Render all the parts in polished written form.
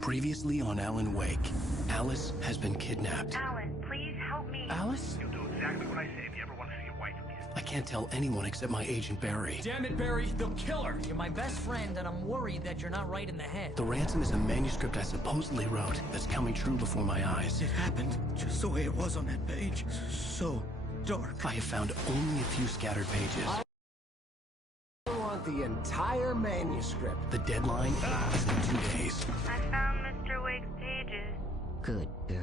Previously on Alan Wake, Alice has been kidnapped. Alan, please help me. Alice? You'll do exactly what I say if you ever want to see your wife again. I can't tell anyone except my agent Barry. Damn it, Barry, they'll kill her. You're my best friend, and I'm worried that you're not right in the head. The ransom is a manuscript I supposedly wrote that's coming true before my eyes. It happened just the way it was on that page. So dark. I have found only a few scattered pages. I want the entire manuscript. The deadline is in 2 days. I found Mr. Wake's pages. Good girl.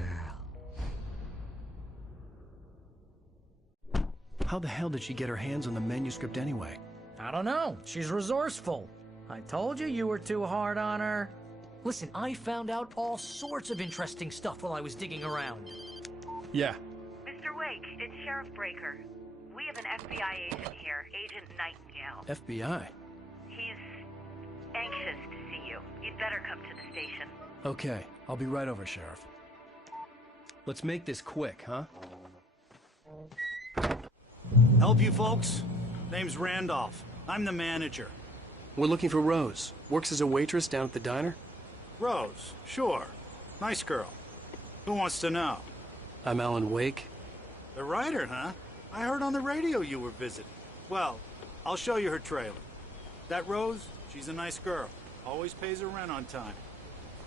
How the hell did she get her hands on the manuscript anyway? I don't know. She's resourceful. I told you were too hard on her. Listen, I found out all sorts of interesting stuff while I was digging around. Yeah. Mr. Wake, it's Sheriff Breaker. We have an FBI agent here, Agent Nightingale. FBI? He's anxious to see you. You'd better come to the station. Okay, I'll be right over, Sheriff. Let's make this quick, huh? Help you folks? Name's Randolph. I'm the manager. We're looking for Rose. Works as a waitress down at the diner. Rose, sure. Nice girl. Who wants to know? I'm Alan Wake. The writer, huh? I heard on the radio you were visiting. Well, I'll show you her trailer. That Rose, she's a nice girl. Always pays her rent on time.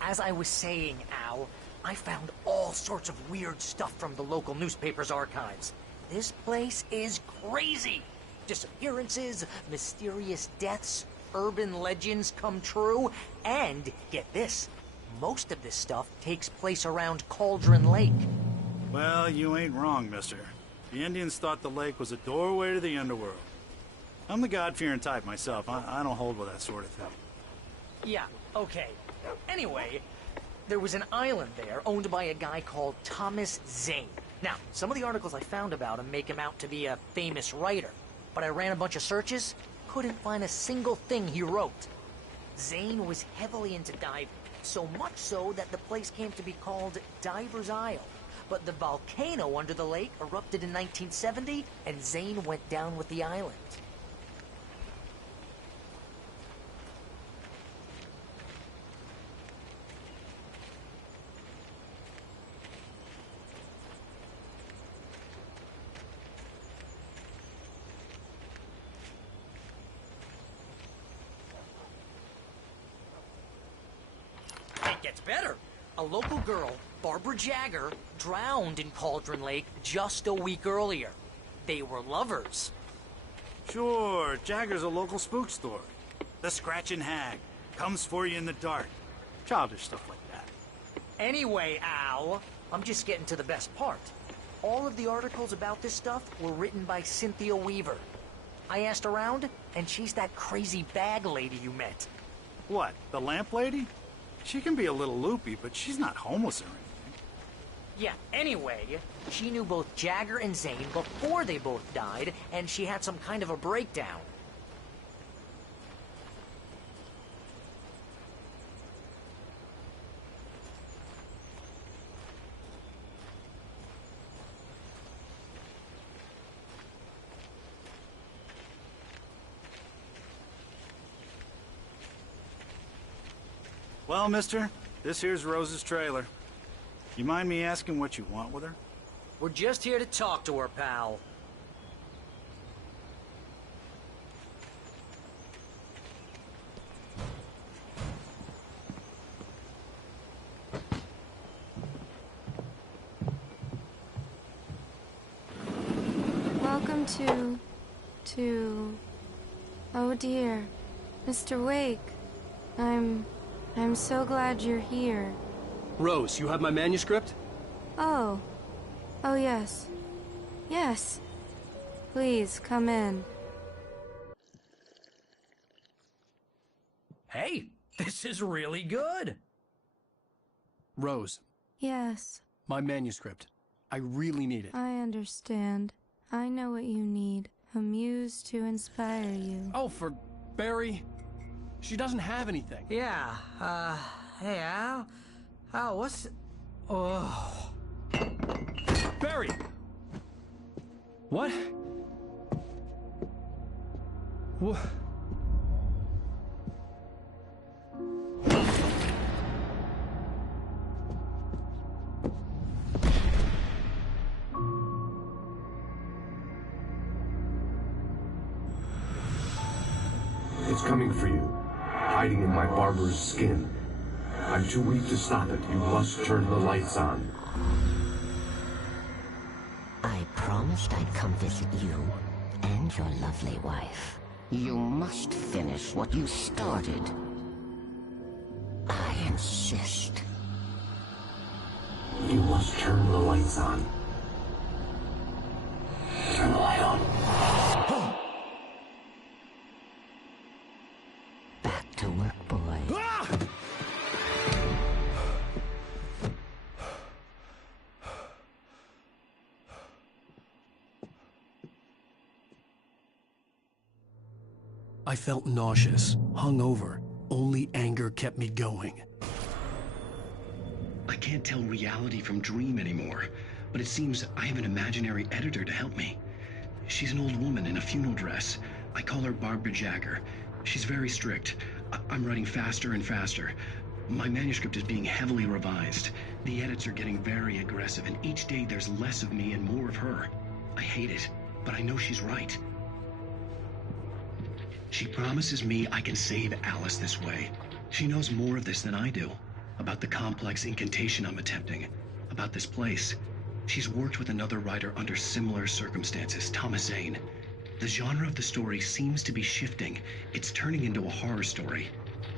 As I was saying, Al, I found all sorts of weird stuff from the local newspaper's archives. This place is crazy. Disappearances, mysterious deaths, urban legends come true, and, get this, most of this stuff takes place around Cauldron Lake. Well, you ain't wrong, mister. The Indians thought the lake was a doorway to the underworld. I'm the God-fearing type myself. I don't hold with that sort of thing. Yeah, okay. Anyway, there was an island there owned by a guy called Thomas Zane. Now, some of the articles I found about him make him out to be a famous writer, but I ran a bunch of searches, couldn't find a single thing he wrote. Zane was heavily into diving, so much so that the place came to be called Diver's Isle. But the volcano under the lake erupted in 1970, and Zane went down with the island. It gets better. A local girl, Barbara Jagger, drowned in Cauldron Lake just a week earlier. They were lovers. Sure, Jagger's a local spook story. The Scratching Hag comes for you in the dark. Childish stuff like that. Anyway, Al, I'm just getting to the best part. All of the articles about this stuff were written by Cynthia Weaver. I asked around, and she's that crazy bag lady you met. What, the lamp lady? She can be a little loopy, but she's not homeless or anything. Yeah, anyway, she knew both Jagger and Zane before they both died, and she had some kind of a breakdown. Well, mister, this here's Rose's trailer. You mind me asking what you want with her? We're just here to talk to her, pal. Welcome oh dear, Mr. Wake. I'm so glad you're here. Rose, you have my manuscript? Oh, yes. Yes. Please, come in. Hey, this is really good. Rose, Yes, my manuscript. I really need it. I understand. I know what you need. A muse to inspire you. Oh, for Barry. She doesn't have anything. Yeah, hey, Al? Al, what's... Oh... Barry! What? What? coming for you, hiding in my barber's skin. I'm too weak to stop it. You must turn the lights on. I promised I'd come visit you and your lovely wife. You must finish what you started. I insist. You must turn the lights on. Turn the light on. Back to work, boy. I felt nauseous, hungover. Only anger kept me going. I can't tell reality from dream anymore, but it seems I have an imaginary editor to help me. She's an old woman in a funeral dress. I call her Barbara Jagger. She's very strict. I'm writing faster and faster. My manuscript is being heavily revised. The edits are getting very aggressive, and each day there's less of me and more of her. I hate it, but I know she's right. She promises me I can save Alice this way. She knows more of this than I do. About the complex incantation I'm attempting. About this place. She's worked with another writer under similar circumstances, Thomas Zane. The genre of the story seems to be shifting. It's turning into a horror story.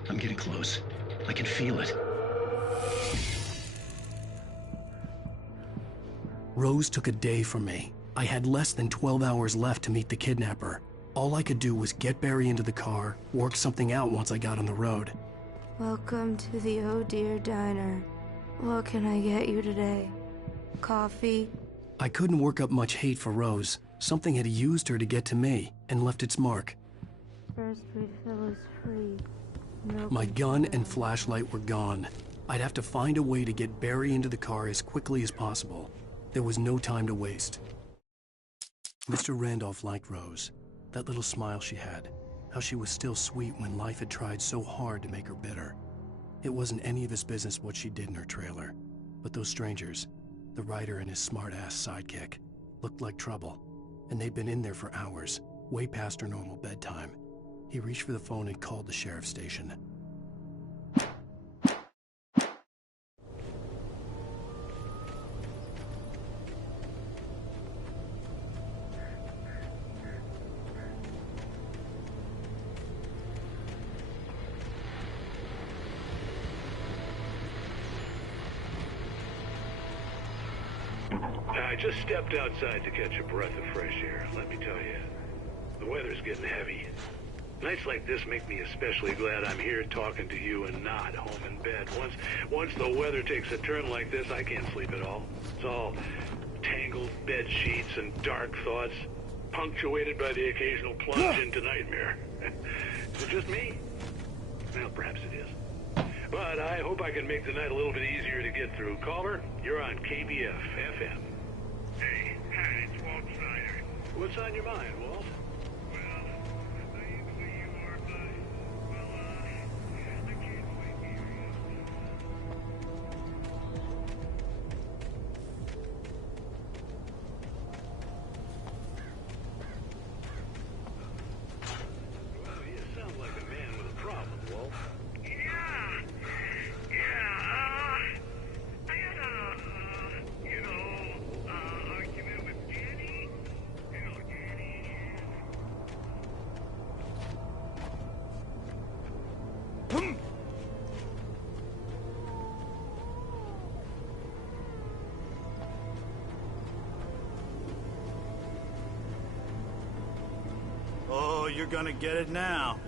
I'm getting close. I can feel it. Rose took a day from me. I had less than 12 hours left to meet the kidnapper. All I could do was get Barry into the car, work something out once I got on the road. Welcome to the Oh Dear Diner. What can I get you today? Coffee? I couldn't work up much hate for Rose. Something had used her to get to me, and left its mark. First refill is free. No My gun and flashlight were gone. I'd have to find a way to get Barry into the car as quickly as possible. There was no time to waste. Mr. Randolph liked Rose. That little smile she had. How she was still sweet when life had tried so hard to make her bitter. It wasn't any of his business what she did in her trailer. But those strangers, the writer and his smart-ass sidekick, looked like trouble. And they'd been in there for hours, way past her normal bedtime. He reached for the phone and called the sheriff's station. I just stepped outside to catch a breath of fresh air. Let me tell you, the weather's getting heavy. Nights like this make me especially glad I'm here talking to you and not home in bed. Once the weather takes a turn like this, I can't sleep at all. It's all tangled bed sheets and dark thoughts, punctuated by the occasional plunge into nightmare. Is it just me? Well, perhaps it is. But I hope I can make the night a little bit easier to get through. Caller, you're on KBF FM. Hey, it's Walt Snyder. What's on your mind, Walt? Well, I know who you are, but, well, I can't wait here. Well, you sound like a man with a problem, Walt. I had a, argument with Danny. You know, Danny. Oh, you're gonna get it now.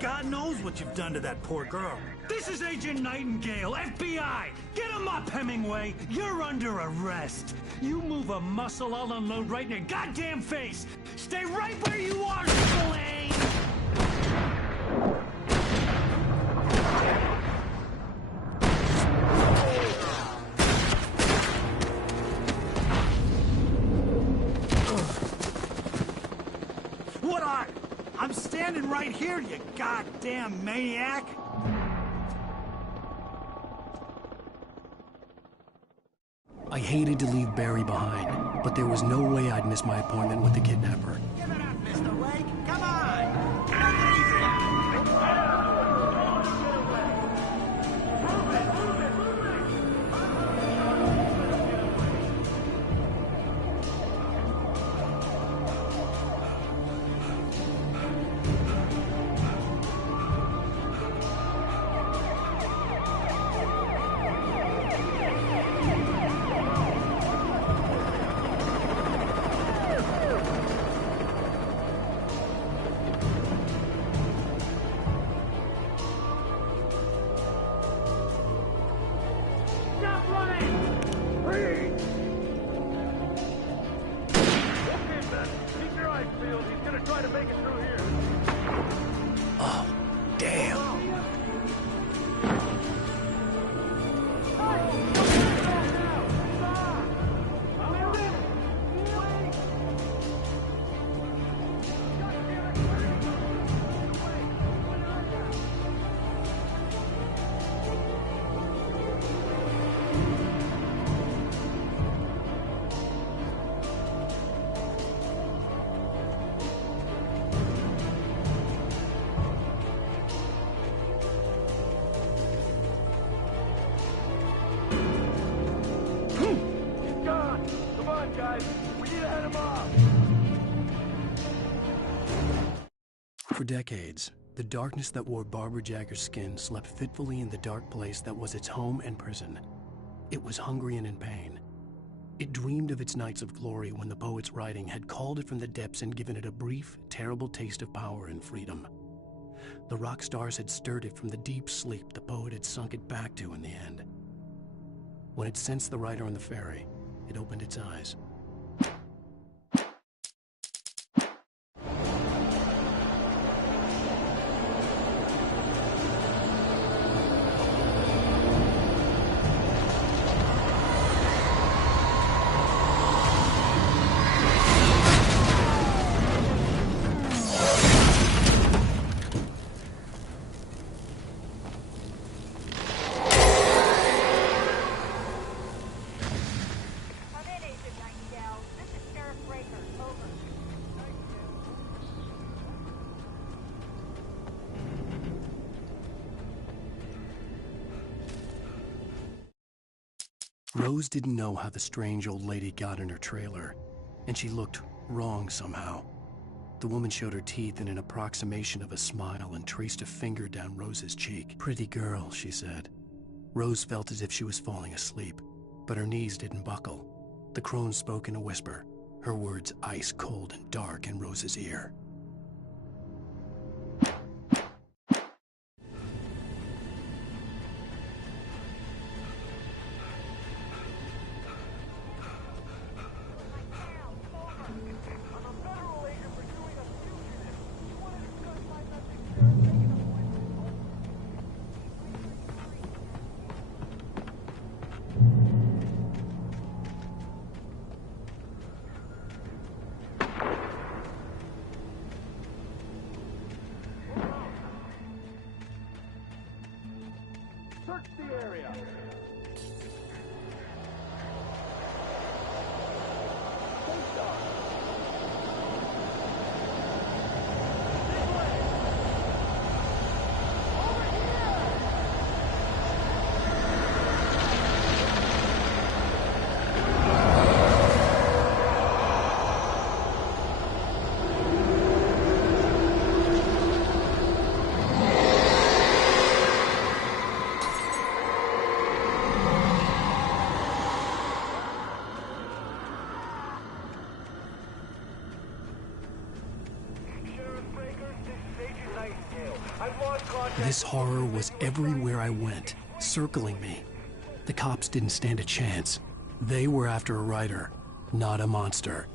God knows what you've done to that poor girl. This is Agent Nightingale, FBI! Get him up, Hemingway! You're under arrest! You move a muscle, I'll unload right in your goddamn face! Stay right where you are, Spillane! What are? I'm standing right here, you goddamn maniac! I hated to leave Barry behind, but there was no way I'd miss my appointment with the kidnapper. For decades, the darkness that wore Barbara Jagger's skin slept fitfully in the dark place that was its home and prison. It was hungry and in pain. It dreamed of its nights of glory when the poet's writing had called it from the depths and given it a brief, terrible taste of power and freedom. The rock stars had stirred it from the deep sleep the poet had sunk it back to in the end. When it sensed the writer on the ferry, it opened its eyes. Rose didn't know how the strange old lady got in her trailer, and she looked wrong somehow. The woman showed her teeth in an approximation of a smile and traced a finger down Rose's cheek. "Pretty girl," she said. Rose felt as if she was falling asleep, but her knees didn't buckle. The crone spoke in a whisper, her words ice cold and dark in Rose's ear. Search the area. This horror was everywhere I went, circling me. The cops didn't stand a chance. They were after a writer, not a monster.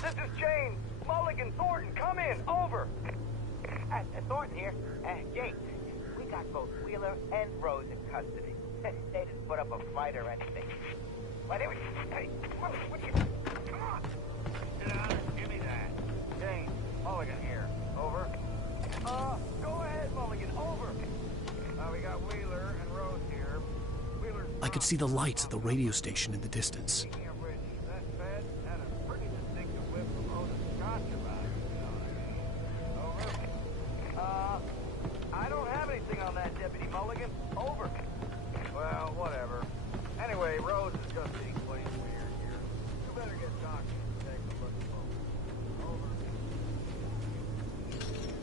This is James. Mulligan, Thornton, come in. Over. Thornton here. James, we got both Wheeler and Rose in custody. They didn't put up a fight or anything. But anyway, hey, Mulligan, what you... Come on. Sit down and give me that. James, Mulligan here. Over. Go ahead, Mulligan. Over. We got Wheeler and Rose here. Wheeler's... I could see the lights of the radio station in the distance. Mulligan, over. Well, whatever. Anyway, Rose is just being plain weird here. You better get talking and take a look at both. Over.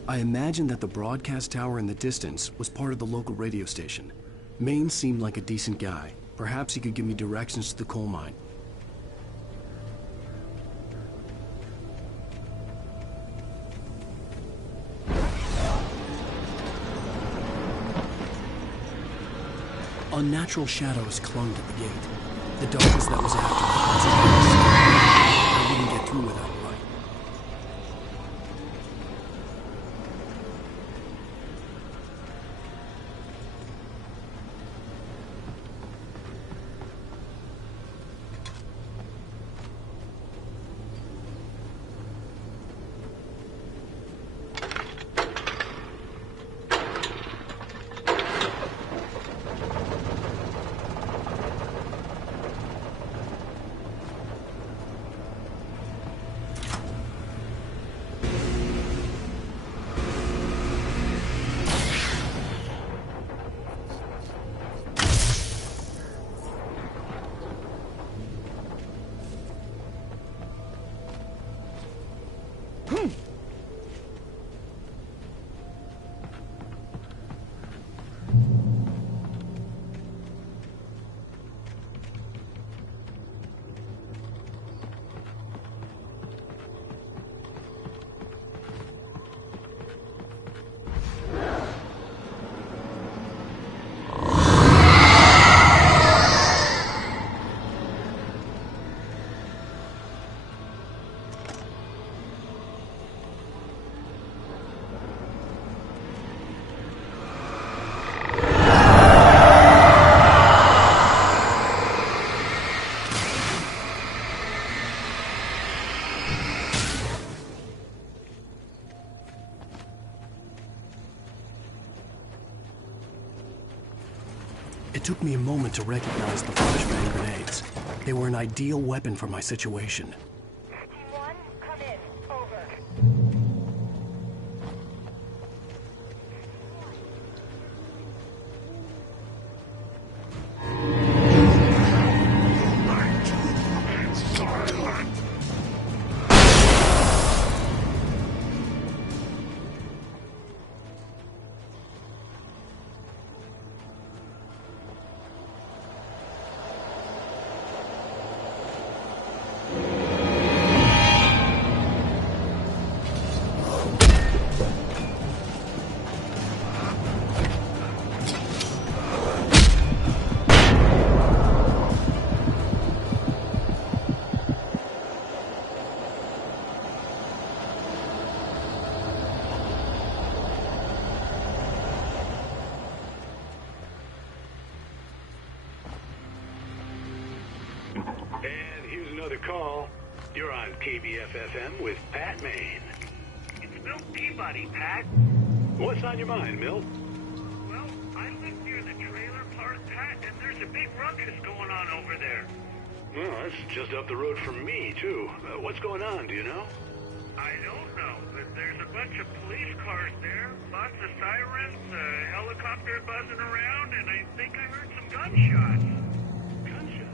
I imagined that the broadcast tower in the distance was part of the local radio station. Maine seemed like a decent guy. Perhaps he could give me directions to the coal mine. Unnatural shadows clung to the gate. The darkness that was after me. I wouldn't get through without light. It took me a moment to recognize the flashbang grenades. They were an ideal weapon for my situation. Team 1, come in. Over. And here's another call. You're on KBF-FM with Pat Maine. It's Milt Peabody, Pat. What's on your mind, Milt? Well, I live near the trailer park, Pat, and there's a big ruckus going on over there. Well, that's just up the road from me, too. What's going on, do you know? I don't know, but there's a bunch of police cars there, lots of sirens, a helicopter buzzing around, and I think I heard some gunshots. Gunshots?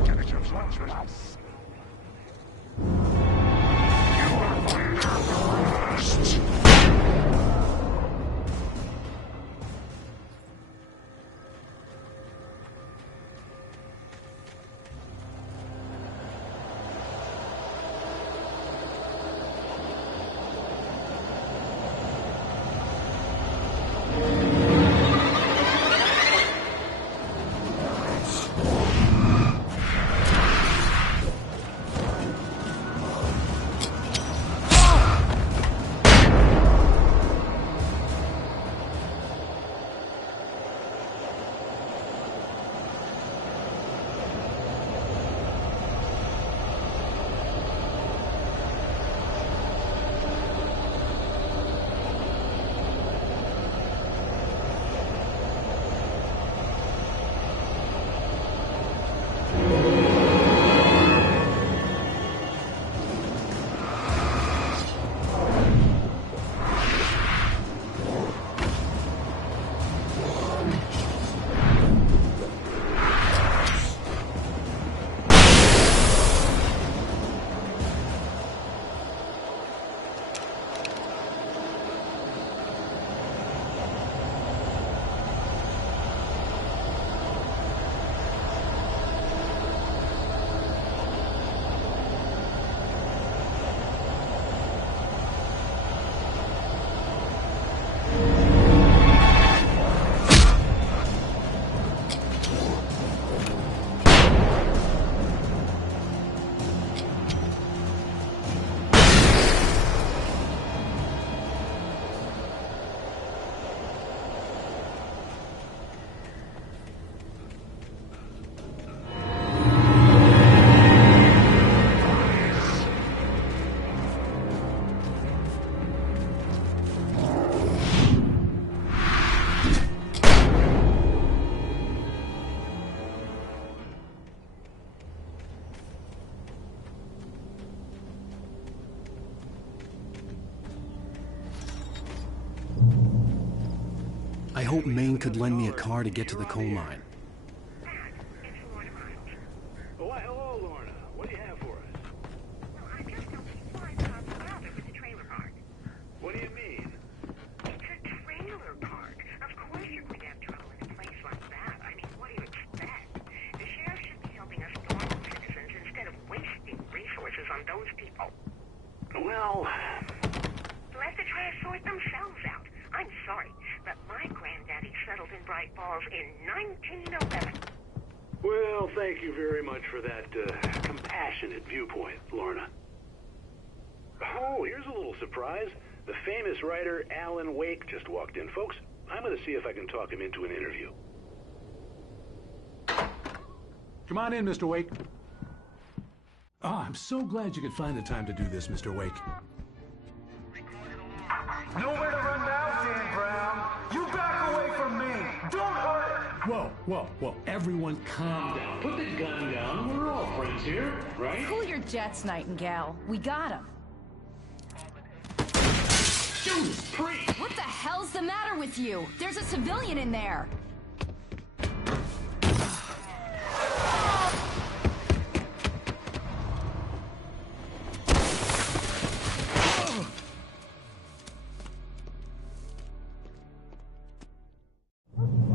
Intelligence launch results. You are first. hope Maine could lend me a car to get to the coal mine. Oh, why, hello, Lorna. What do you have for us? Well, I just don't see why it's not allowed with the trailer park. What do you mean? It's a trailer park. Of course you're going to have trouble in a place like that. I mean, what do you expect? The sheriff should be helping us normal citizens instead of wasting resources on those people. Well, let the trash sort themselves out. I'm sorry, but my granddaddy settled in Bright Falls in 1911. well, thank you very much for that compassionate viewpoint, Lorna. Oh, here's a little surprise. The famous writer Alan Wake just walked in. Folks, I'm going to see if I can talk him into an interview. Come on in, Mr. Wake. Oh, I'm so glad you could find the time to do this, Mr. Wake. Nowhere to run now, Dan Brown. You back away from me. Don't hurt it. Whoa. Everyone calm down. Put the gun down. We're all friends here, right? Cool your jets, Nightingale. We got him. Judas Priest! What the hell's the matter with you? There's a civilian in there.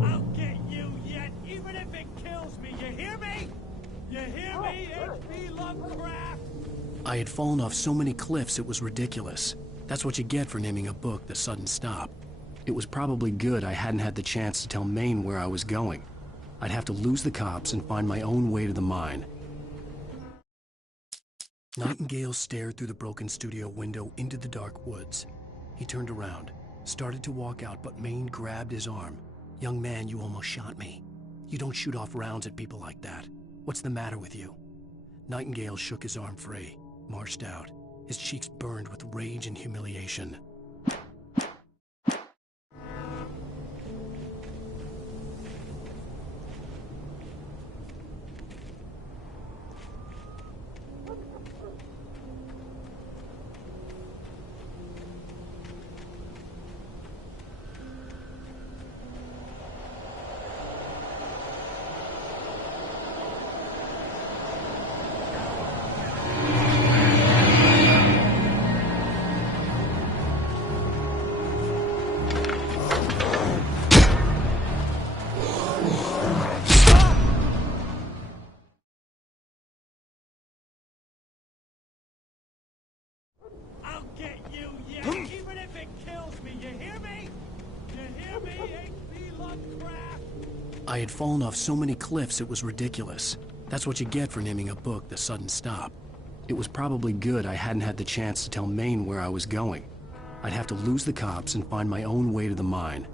I'll get you yet, even if it kills me. You hear me? You hear me, H.P. Lovecraft? I had fallen off so many cliffs it was ridiculous. That's what you get for naming a book The Sudden Stop. It was probably good I hadn't had the chance to tell Maine where I was going. I'd have to lose the cops and find my own way to the mine. Nightingale stared through the broken studio window into the dark woods. He turned around, started to walk out, but Maine grabbed his arm. "Young man, you almost shot me. You don't shoot off rounds at people like that. What's the matter with you?" Nightingale shook his arm free, marched out. His cheeks burned with rage and humiliation. I'll get you yet, even if it kills me. You hear me? You hear me, H.P. Lovecraft? I had fallen off so many cliffs it was ridiculous. That's what you get for naming a book The Sudden Stop. It was probably good I hadn't had the chance to tell Maine where I was going. I'd have to lose the cops and find my own way to the mine.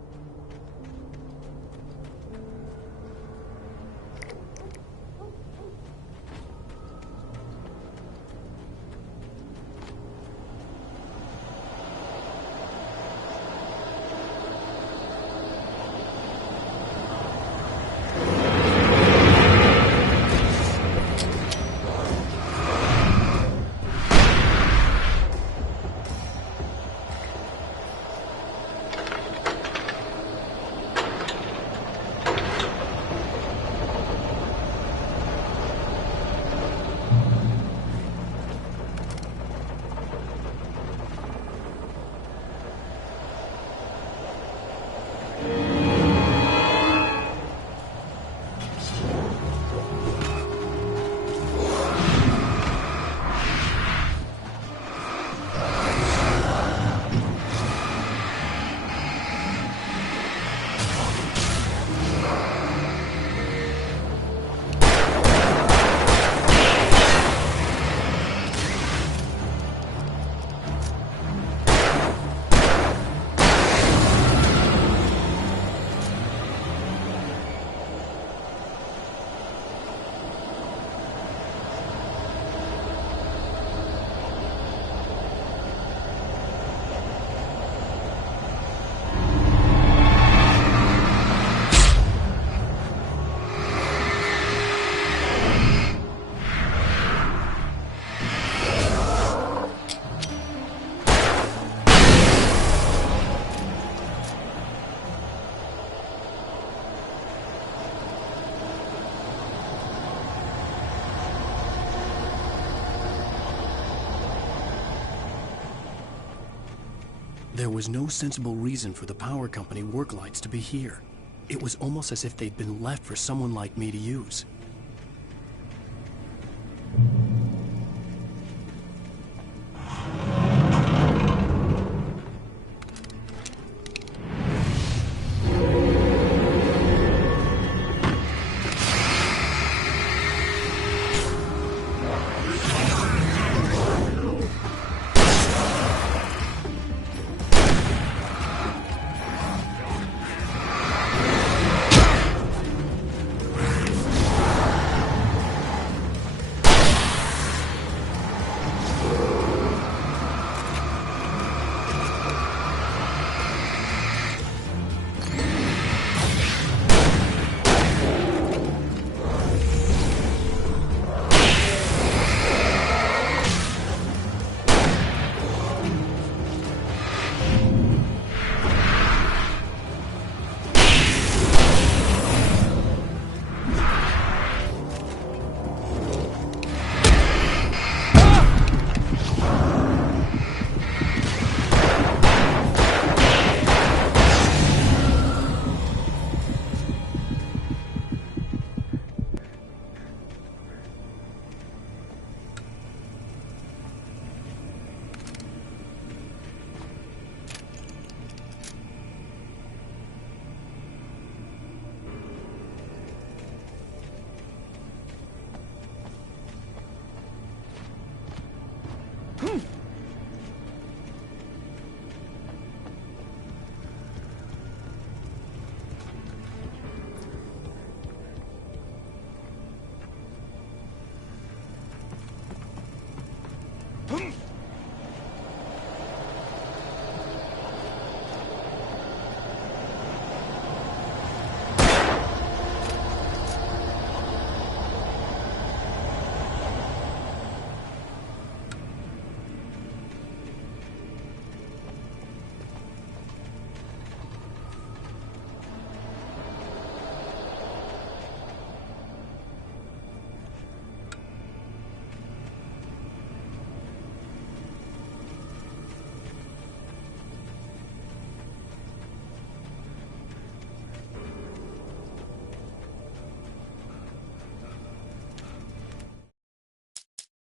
There was no sensible reason for the power company work lights to be here. It was almost as if they'd been left for someone like me to use.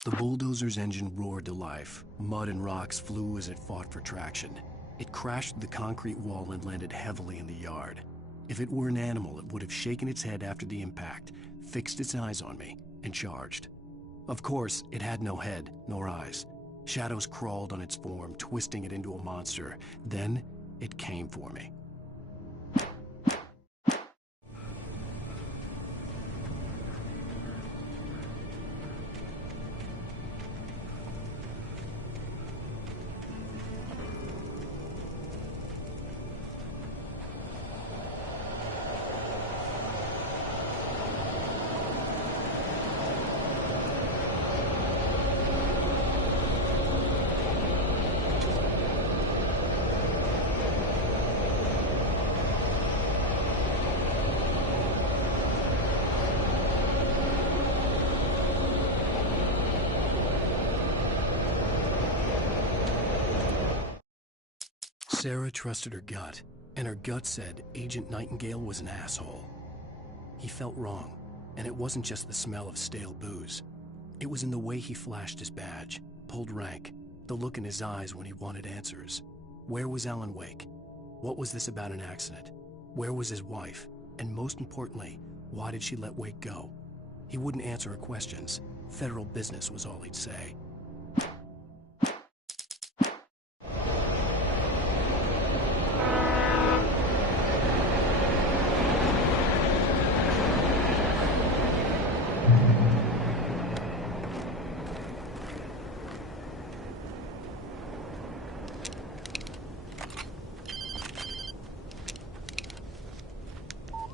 The bulldozer's engine roared to life. Mud and rocks flew as it fought for traction. It crashed through the concrete wall and landed heavily in the yard. If it were an animal, it would have shaken its head after the impact, fixed its eyes on me, and charged. Of course, it had no head, nor eyes. Shadows crawled on its form, twisting it into a monster. Then, it came for me. Sarah trusted her gut, and her gut said Agent Nightingale was an asshole. He felt wrong, and it wasn't just the smell of stale booze. It was in the way he flashed his badge, pulled rank, the look in his eyes when he wanted answers. Where was Alan Wake? What was this about an accident? Where was his wife? And most importantly, why did she let Wake go? He wouldn't answer her questions. Federal business was all he'd say.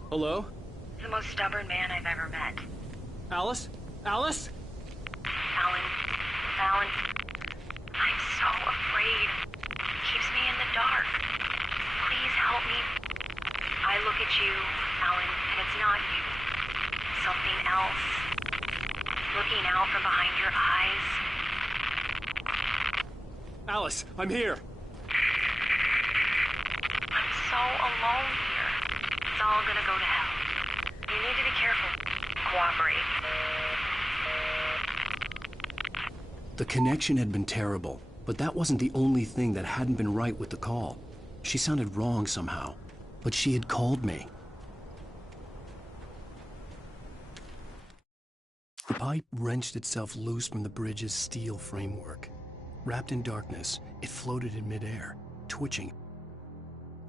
Hello? The most stubborn man I've ever met. Alice? Alice? Alan, I'm so afraid. He keeps me in the dark. Please help me. I look at you, Alan, and it's not you. Something else. Looking out from behind your eyes. Alice, I'm here. so alone here. It's all gonna go to hell. You need to be careful. Cooperate. The connection had been terrible, but that wasn't the only thing that hadn't been right with the call. She sounded wrong somehow, but she had called me. The pipe wrenched itself loose from the bridge's steel framework. Wrapped in darkness, it floated in midair, twitching.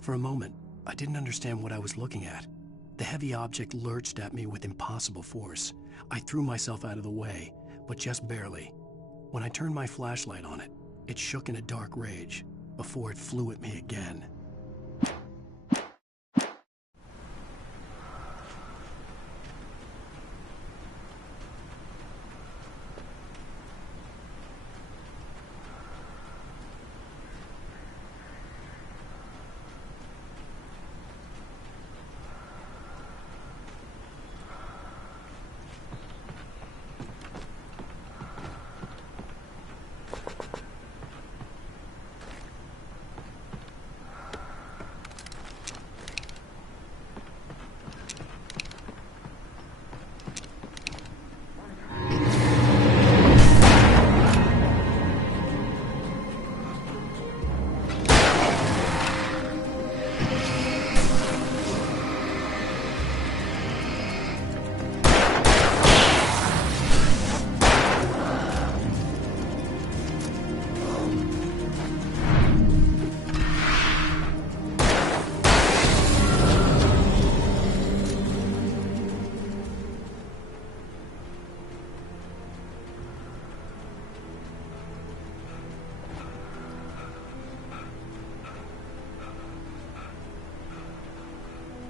For a moment, I didn't understand what I was looking at. The heavy object lurched at me with impossible force. I threw myself out of the way, but just barely. When I turned my flashlight on it, it shook in a dark rage before it flew at me again.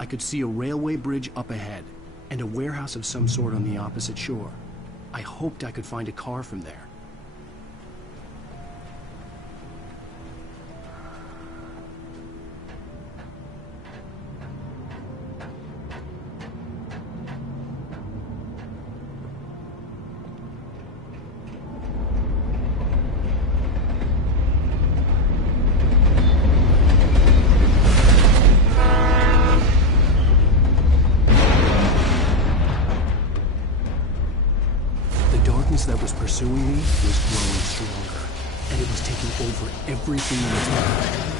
I could see a railway bridge up ahead, and a warehouse of some sort on the opposite shore. I hoped I could find a car from there. That was pursuing me was growing stronger, and it was taking over everything in its path.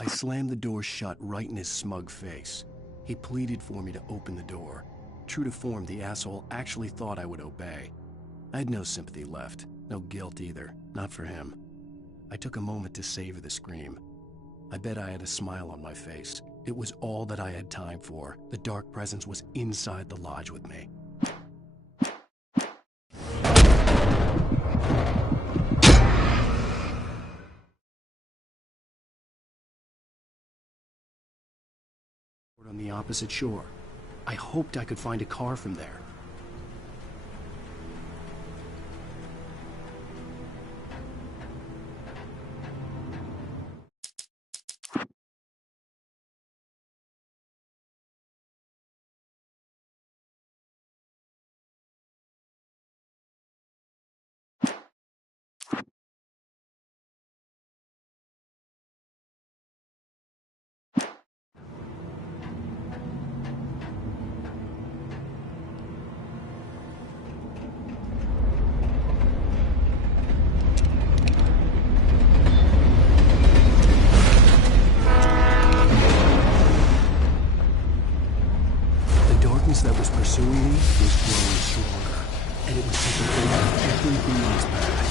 I slammed the door shut right in his smug face. He pleaded for me to open the door. True to form, the asshole actually thought I would obey. I had no sympathy left, no guilt either, not for him. I took a moment to savor the scream. I bet I had a smile on my face. It was all that I had time for. The dark presence was inside the lodge with me. On the opposite shore. I hoped I could find a car from there. That was pursuing me was growing stronger, and it was taking over everything in its path.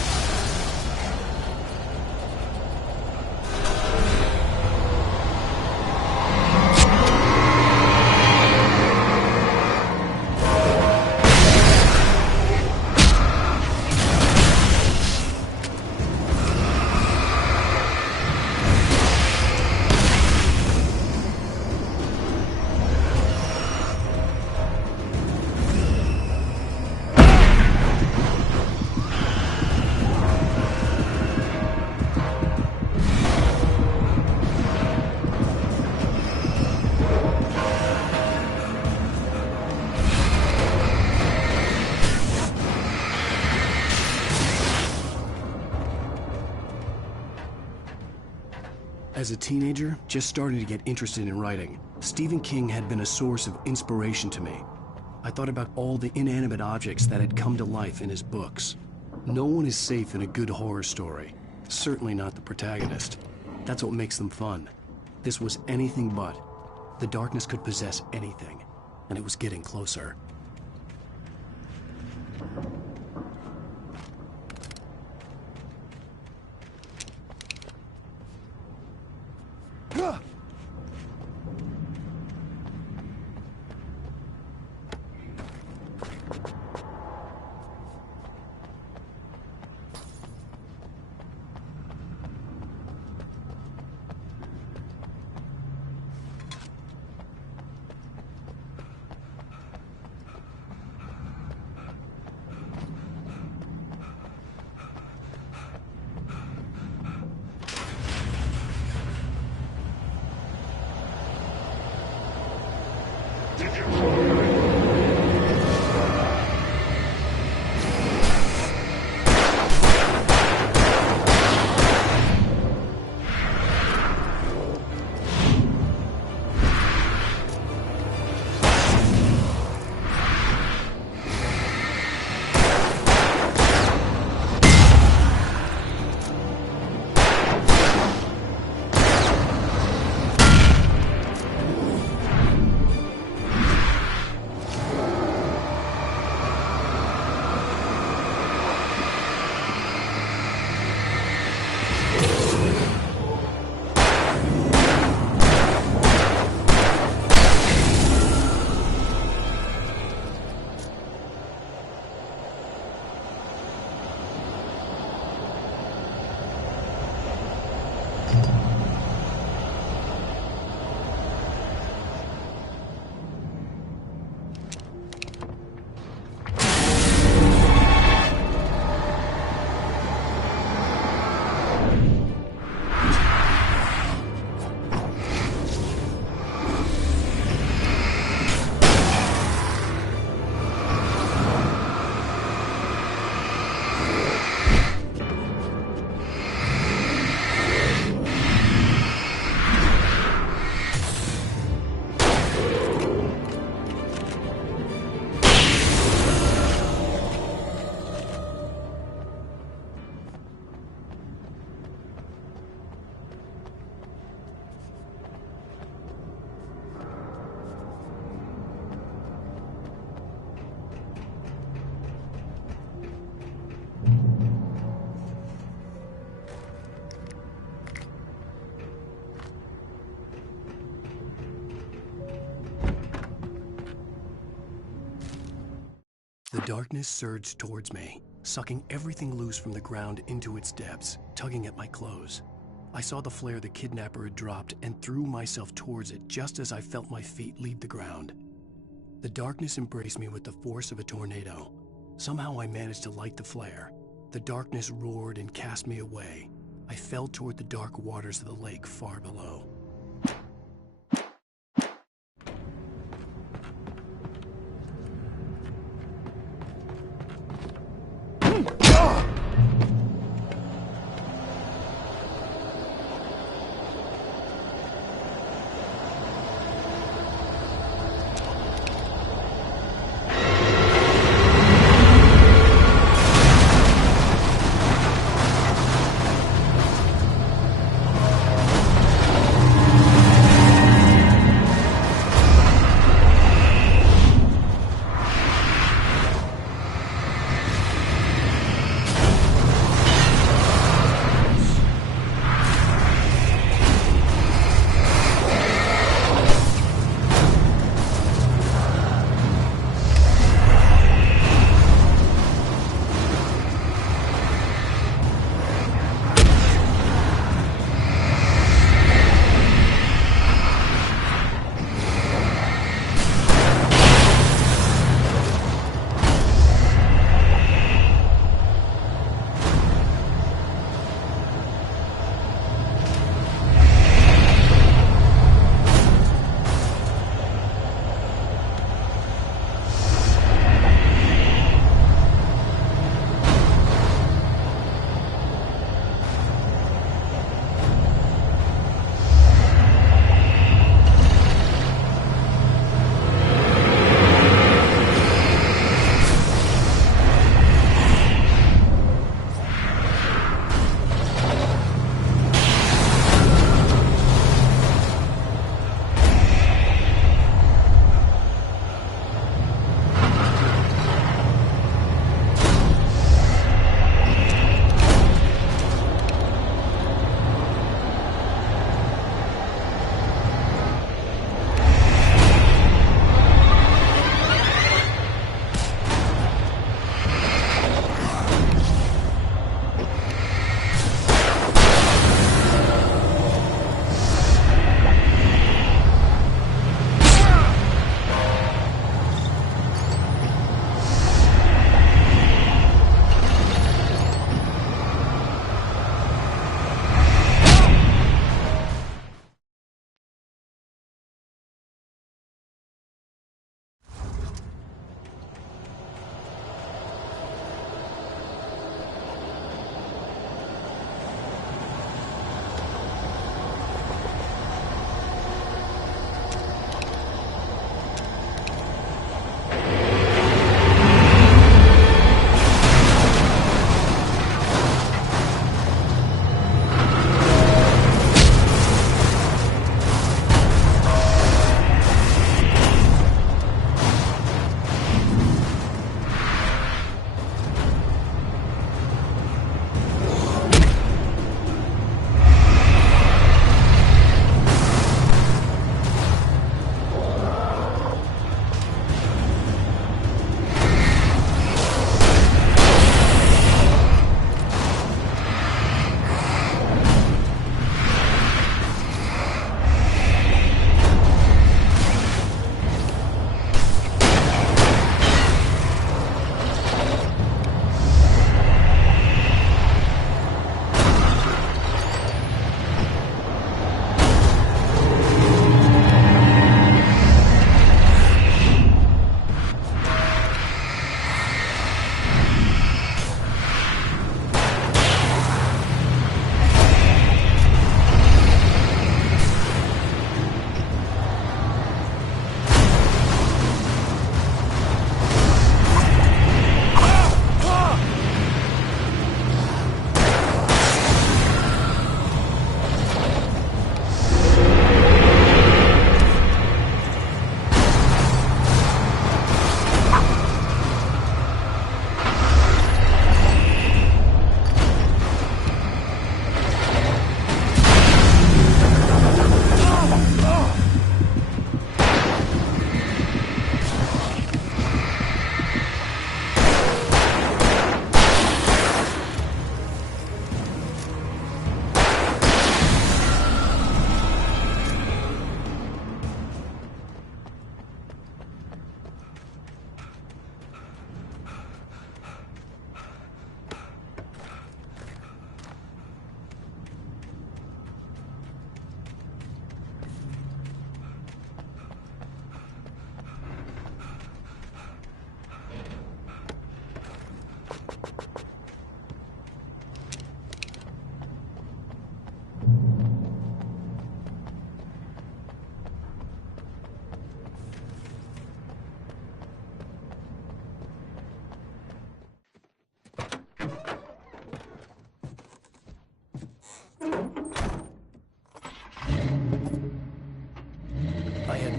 As a teenager, just starting to get interested in writing, Stephen King had been a source of inspiration to me. I thought about all the inanimate objects that had come to life in his books. No one is safe in a good horror story. Certainly not the protagonist. That's what makes them fun. This was anything but. The darkness could possess anything, and it was getting closer. The darkness surged towards me, sucking everything loose from the ground into its depths, tugging at my clothes. I saw the flare the kidnapper had dropped and threw myself towards it just as I felt my feet leave the ground. The darkness embraced me with the force of a tornado. Somehow I managed to light the flare. The darkness roared and cast me away. I fell toward the dark waters of the lake far below.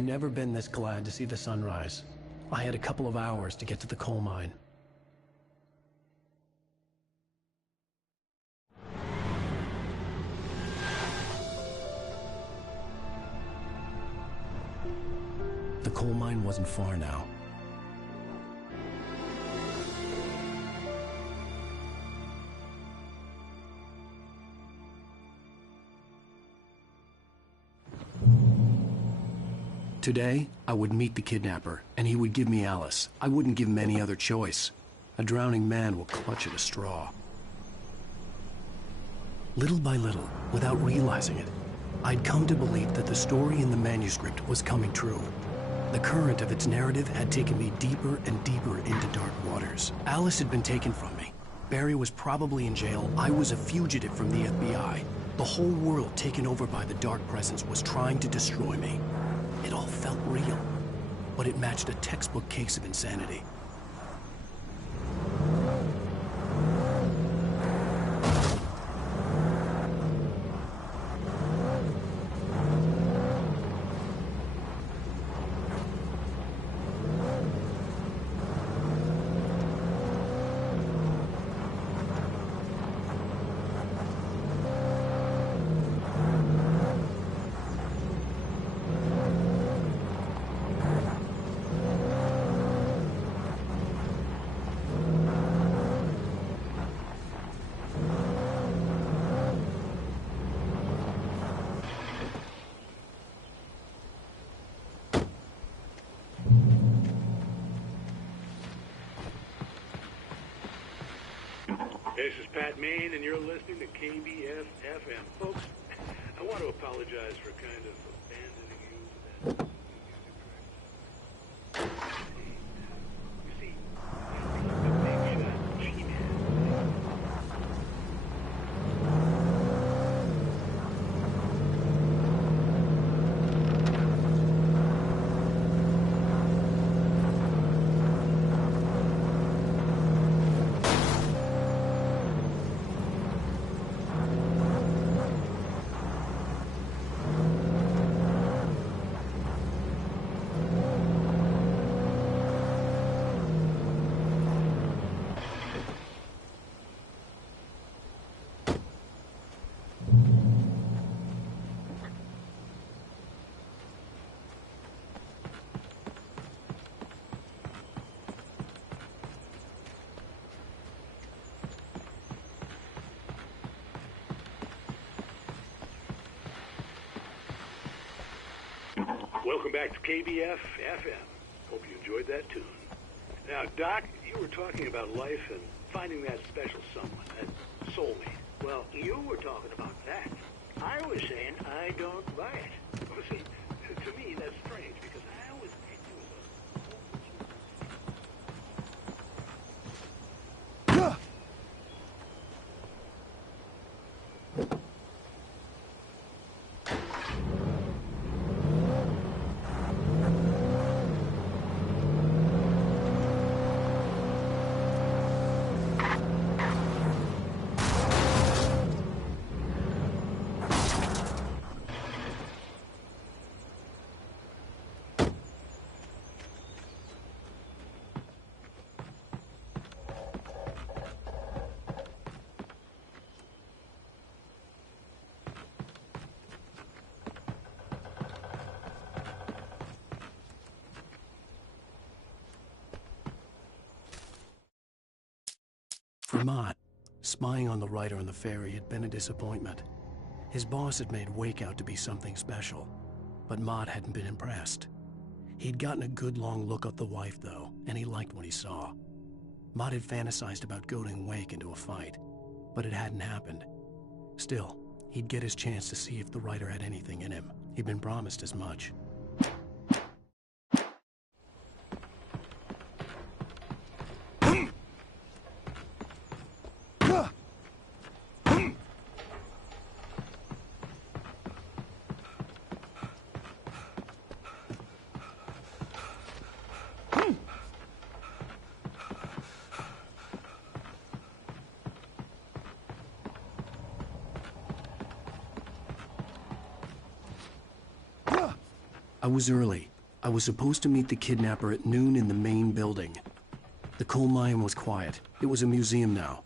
never been this glad to see the sunrise. I had a couple of hours to get to the coal mine. The coal mine wasn't far now. Today, I would meet the kidnapper, and he would give me Alice. I wouldn't give him any other choice. A drowning man will clutch at a straw. Little by little, without realizing it, I'd come to believe that the story in the manuscript was coming true. The current of its narrative had taken me deeper and deeper into dark waters. Alice had been taken from me. Barry was probably in jail. I was a fugitive from the FBI. The whole world taken over by the dark presence was trying to destroy me. It all felt real, but it matched a textbook case of insanity. This is Pat Main, and you're listening to KBF-FM. Folks, I want to apologize for kind of abandoning you for that music track. You see, the big shot G-Man. Welcome back to KBF-FM. Hope you enjoyed that tune. Now, Doc, you were talking about life and finding that special someone, that soulmate. Well, you were talking about that. I was saying I don't buy it. Well, see, to me, that's strange, because I always think it was For Mott, spying on the writer on the ferry had been a disappointment. His boss had made Wake out to be something special, but Mott hadn't been impressed. He'd gotten a good long look at the wife, though, and he liked what he saw. Mott had fantasized about goading Wake into a fight, but it hadn't happened. Still, he'd get his chance to see if the writer had anything in him. He'd been promised as much. I was early, I was supposed to meet the kidnapper at noon in the main building. The coal mine was quiet. It was a museum now.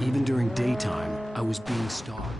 Even during daytime, I was being stalked.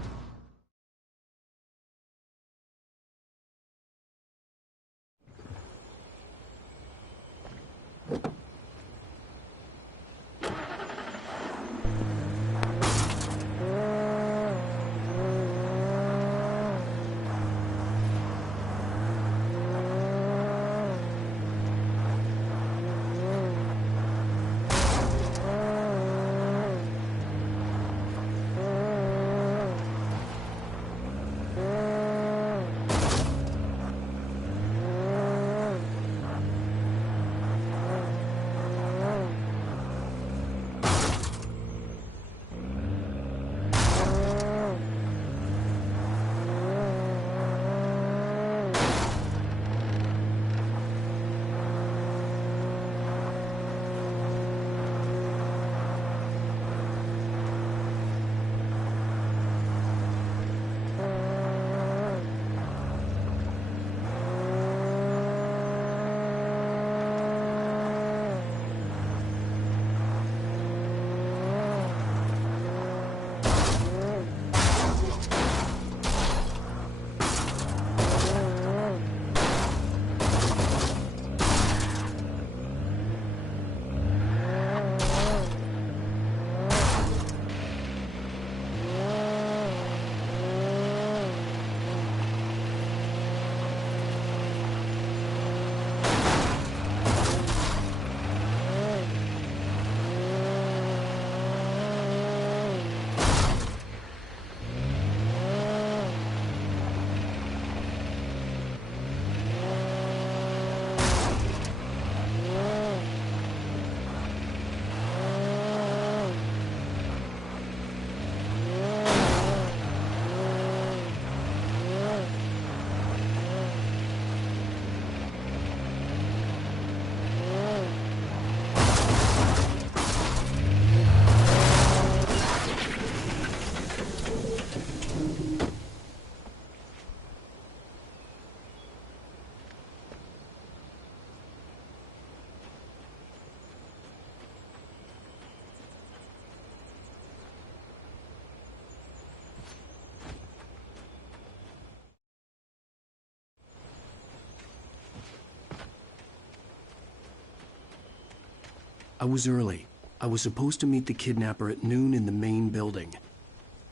I was early. I was supposed to meet the kidnapper at noon in the main building.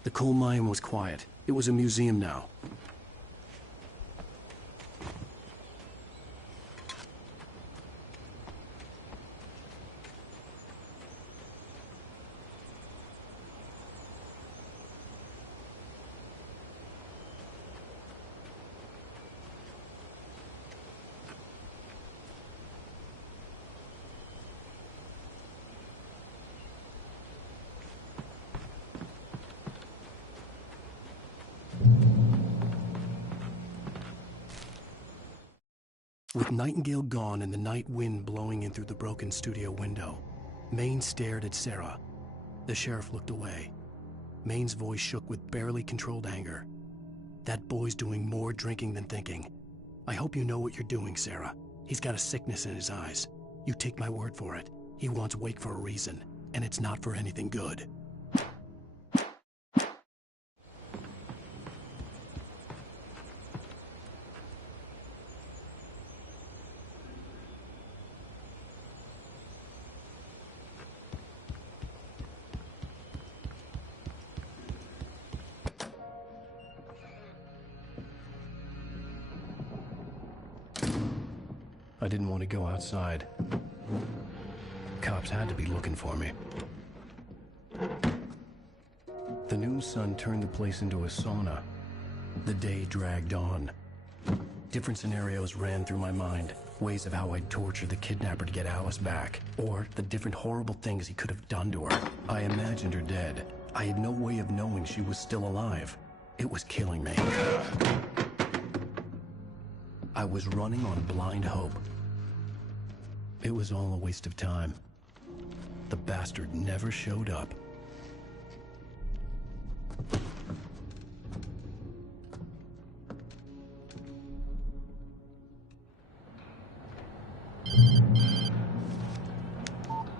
The coal mine was quiet. It was a museum now. With Nightingale gone and the night wind blowing in through the broken studio window, Maine stared at Sarah. The sheriff looked away. Maine's voice shook with barely controlled anger. That boy's doing more drinking than thinking. I hope you know what you're doing, Sarah. He's got a sickness in his eyes. You take my word for it. He wants Wake for a reason, and it's not for anything good. I didn't want to go outside. Cops had to be looking for me. The noon sun turned the place into a sauna. The day dragged on. Different scenarios ran through my mind. Ways of how I'd torture the kidnapper to get Alice back. Or the different horrible things he could have done to her. I imagined her dead. I had no way of knowing she was still alive. It was killing me. I was running on blind hope. It was all a waste of time. The bastard never showed up.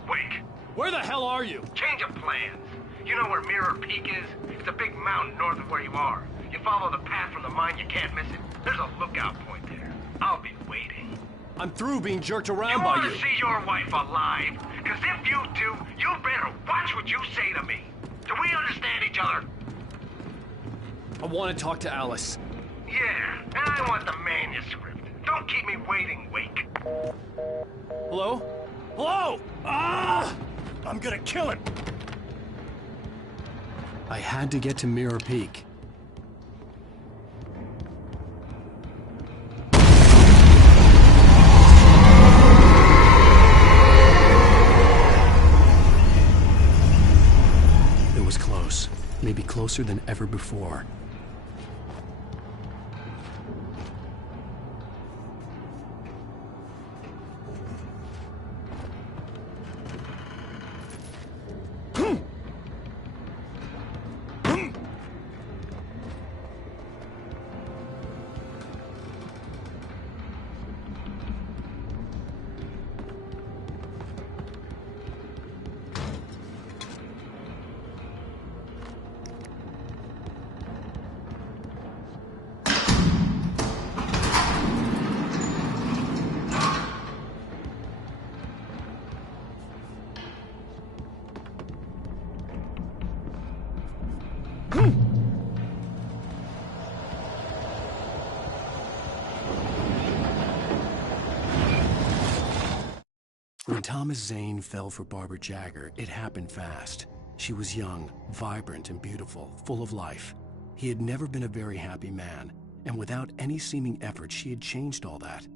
Wake! Where the hell are you? Change of plans. You know where Mirror Peak is? It's a big mountain north of where you are. You follow the path from the mine, you can't miss it. There's a lookout point there. I'll be waiting. I'm through being jerked around You by want you. to see your wife alive? Because if you do, you better watch what you say to me. Do we understand each other? I want to talk to Alice. Yeah, and I want the manuscript. Don't keep me waiting, Wake. Hello? Hello? Ah! I'm gonna kill him. I had to get to Mirror Peak. It was close. Maybe closer than ever before. When Thomas Zane fell for Barbara Jagger, it happened fast. She was young, vibrant, and beautiful, full of life. He had never been a very happy man, and without any seeming effort, she had changed all that.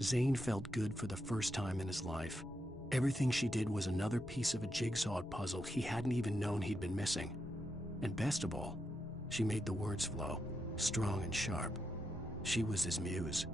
Zane felt good for the first time in his life. Everything she did was another piece of a jigsaw puzzle he hadn't even known he'd been missing. And best of all, she made the words flow, strong and sharp. She was his muse.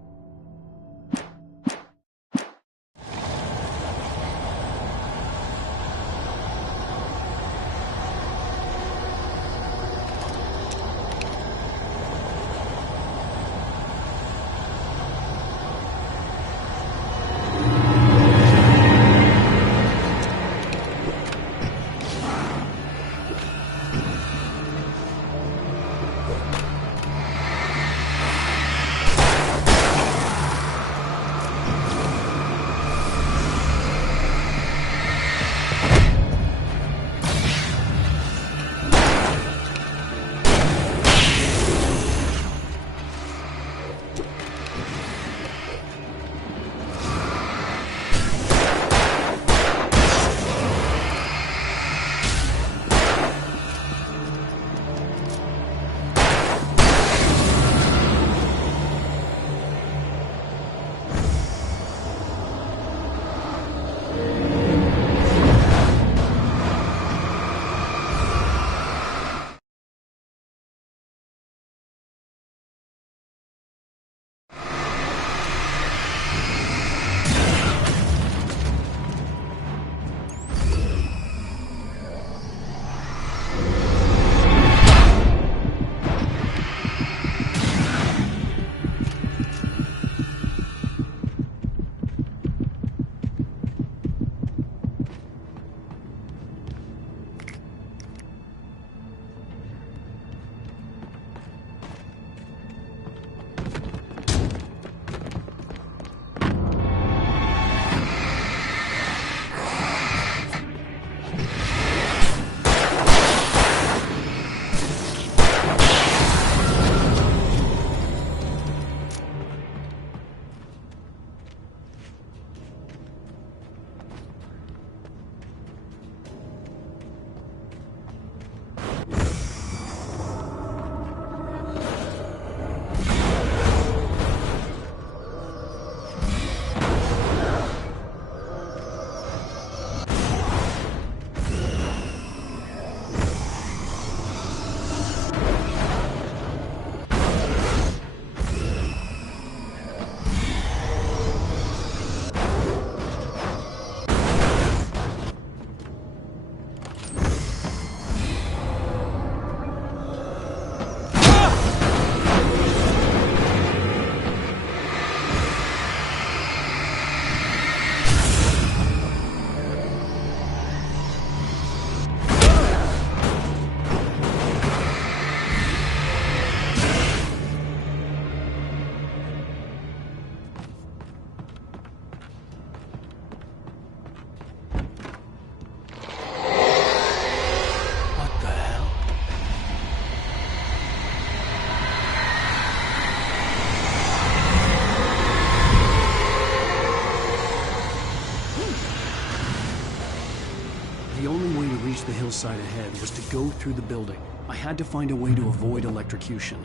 The only way to reach the hillside ahead was to go through the building. I had to find a way to avoid electrocution.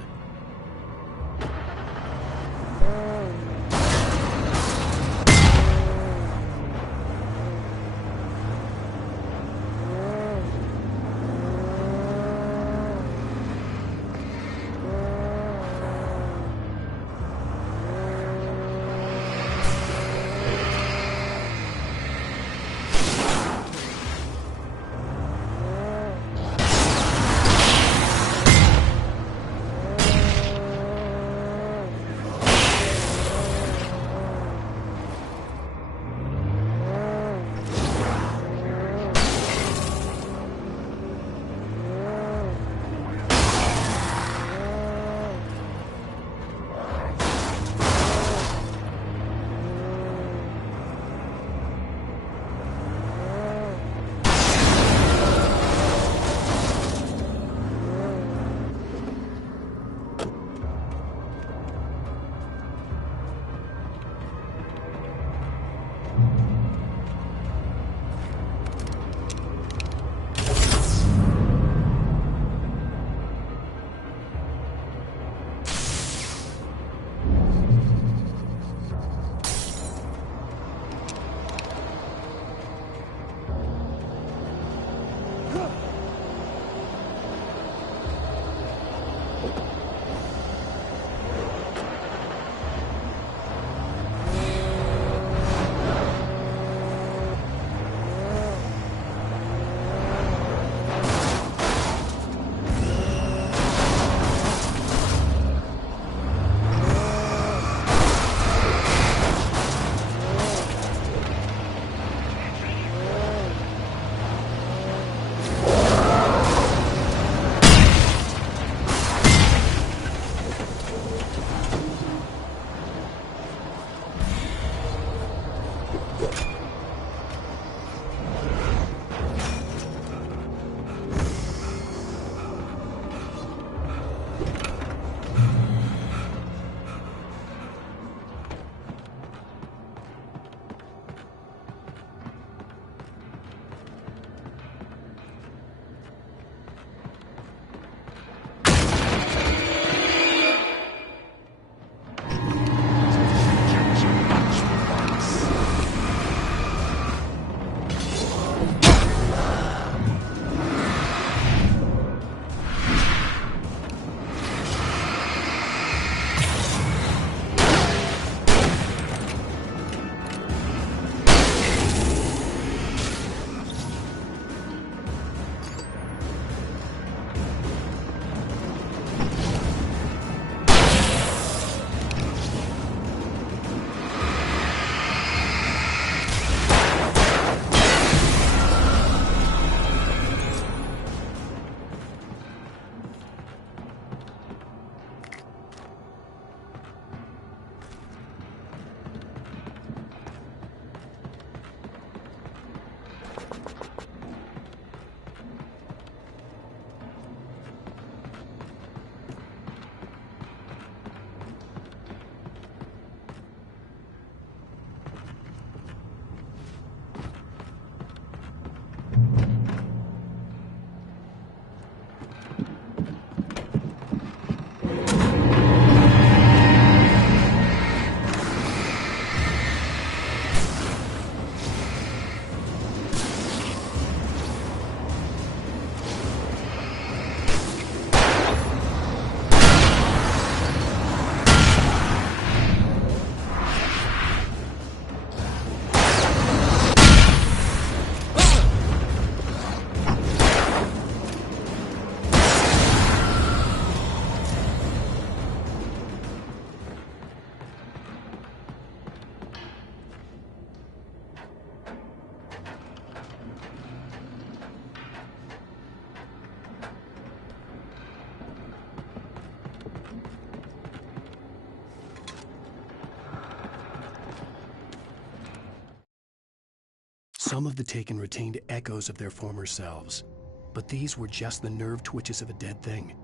Some of the Taken retained echoes of their former selves, but these were just the nerve twitches of a dead thing.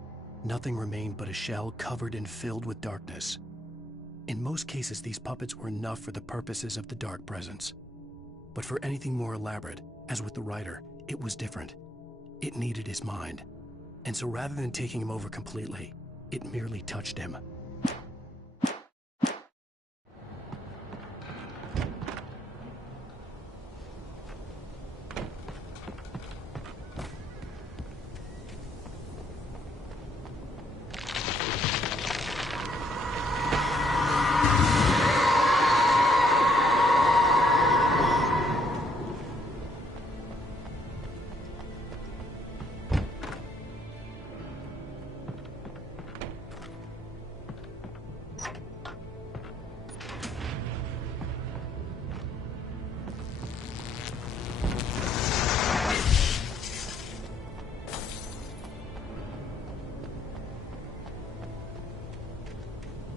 Nothing remained but a shell covered and filled with darkness. In most cases, these puppets were enough for the purposes of the Dark Presence. But for anything more elaborate, as with the writer, It was different. It needed his mind. And so rather than taking him over completely, it merely touched him.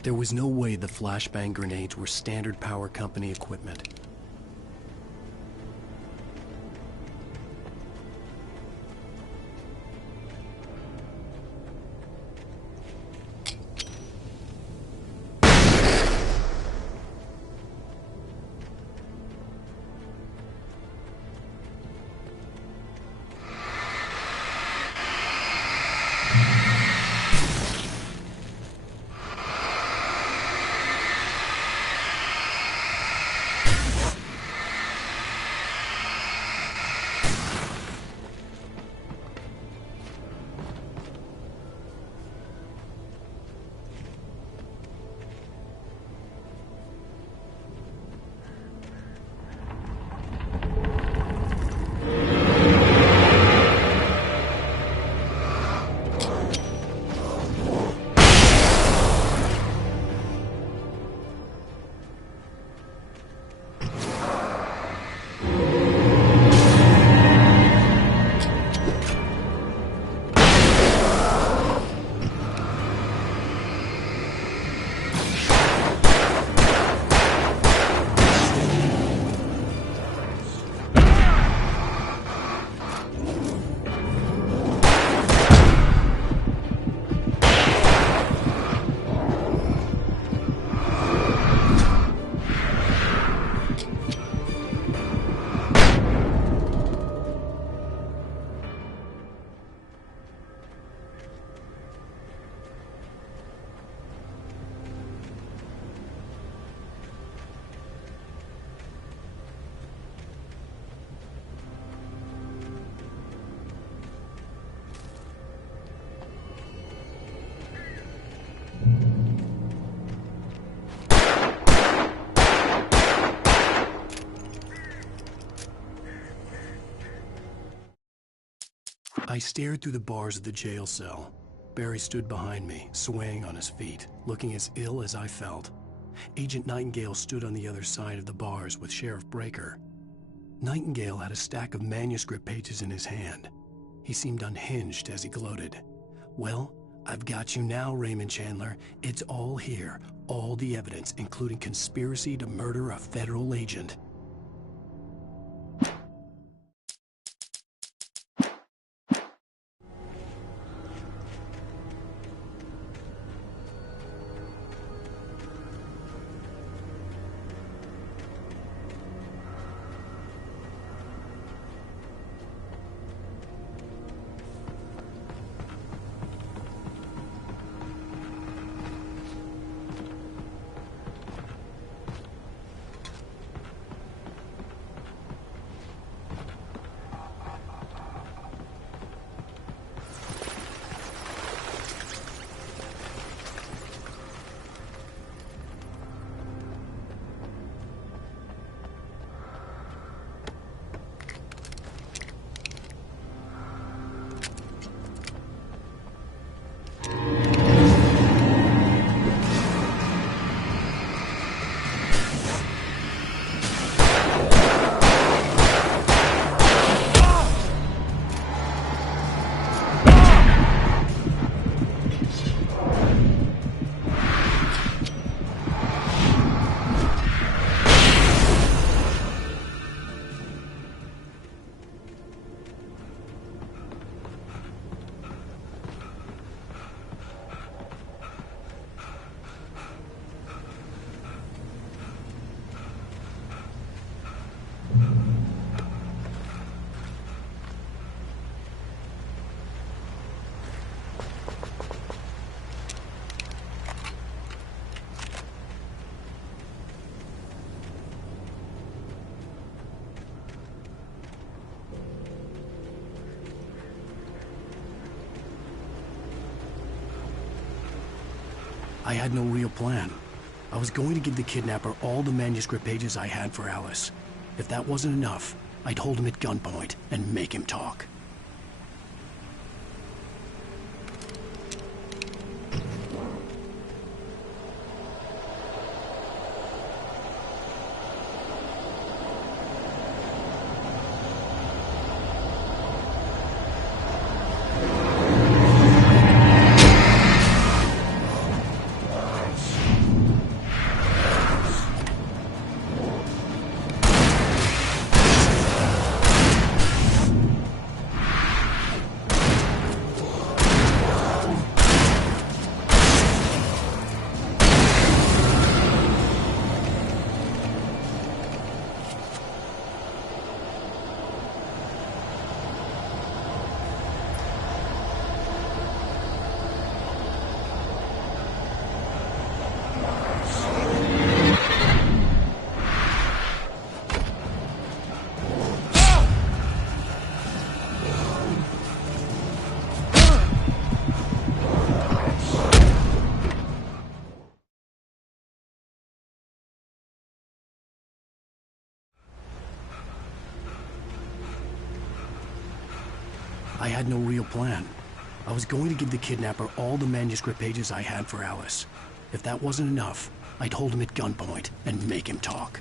There was no way the flashbang grenades were Standard Power Company equipment. I stared through the bars of the jail cell. Barry stood behind me, swaying on his feet, looking as ill as I felt. Agent Nightingale stood on the other side of the bars with Sheriff Breaker. Nightingale had a stack of manuscript pages in his hand. He seemed unhinged as he gloated. "Well, I've got you now, Raymond Chandler. It's all here. All the evidence, including conspiracy to murder a federal agent." I had no real plan. I was going to give the kidnapper all the manuscript pages I had for Alice. If that wasn't enough, I'd hold him at gunpoint and make him talk. I had no real plan. I was going to give the kidnapper all the manuscript pages I had for Alice. If that wasn't enough, I'd hold him at gunpoint and make him talk.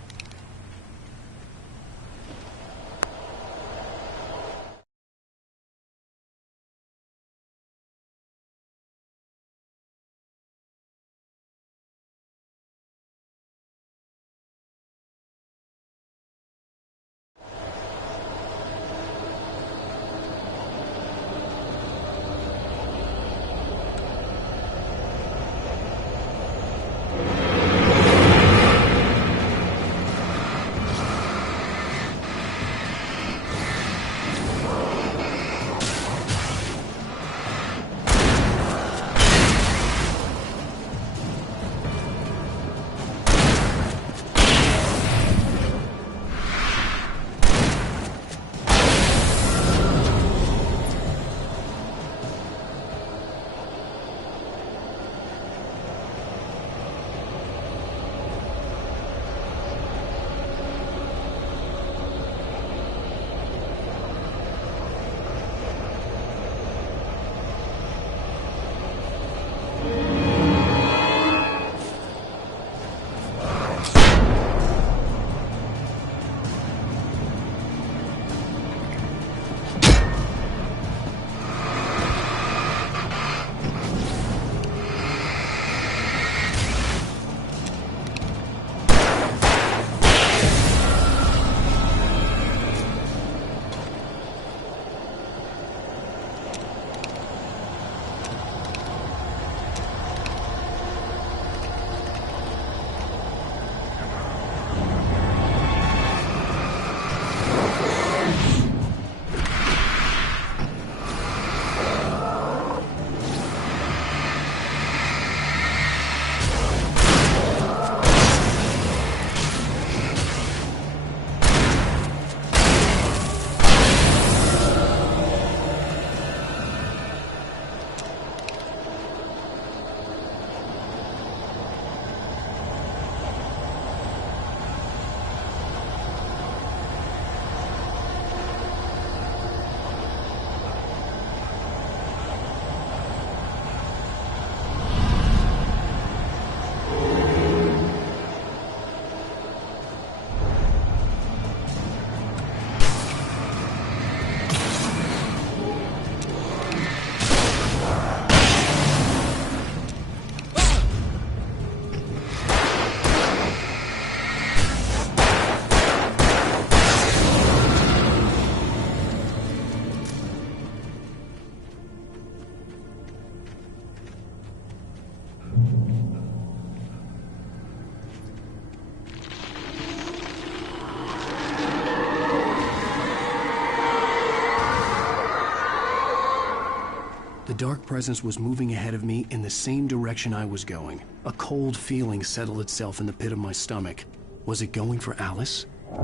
The dark presence was moving ahead of me in the same direction I was going. A cold feeling settled itself in the pit of my stomach. Was it going for Alice? The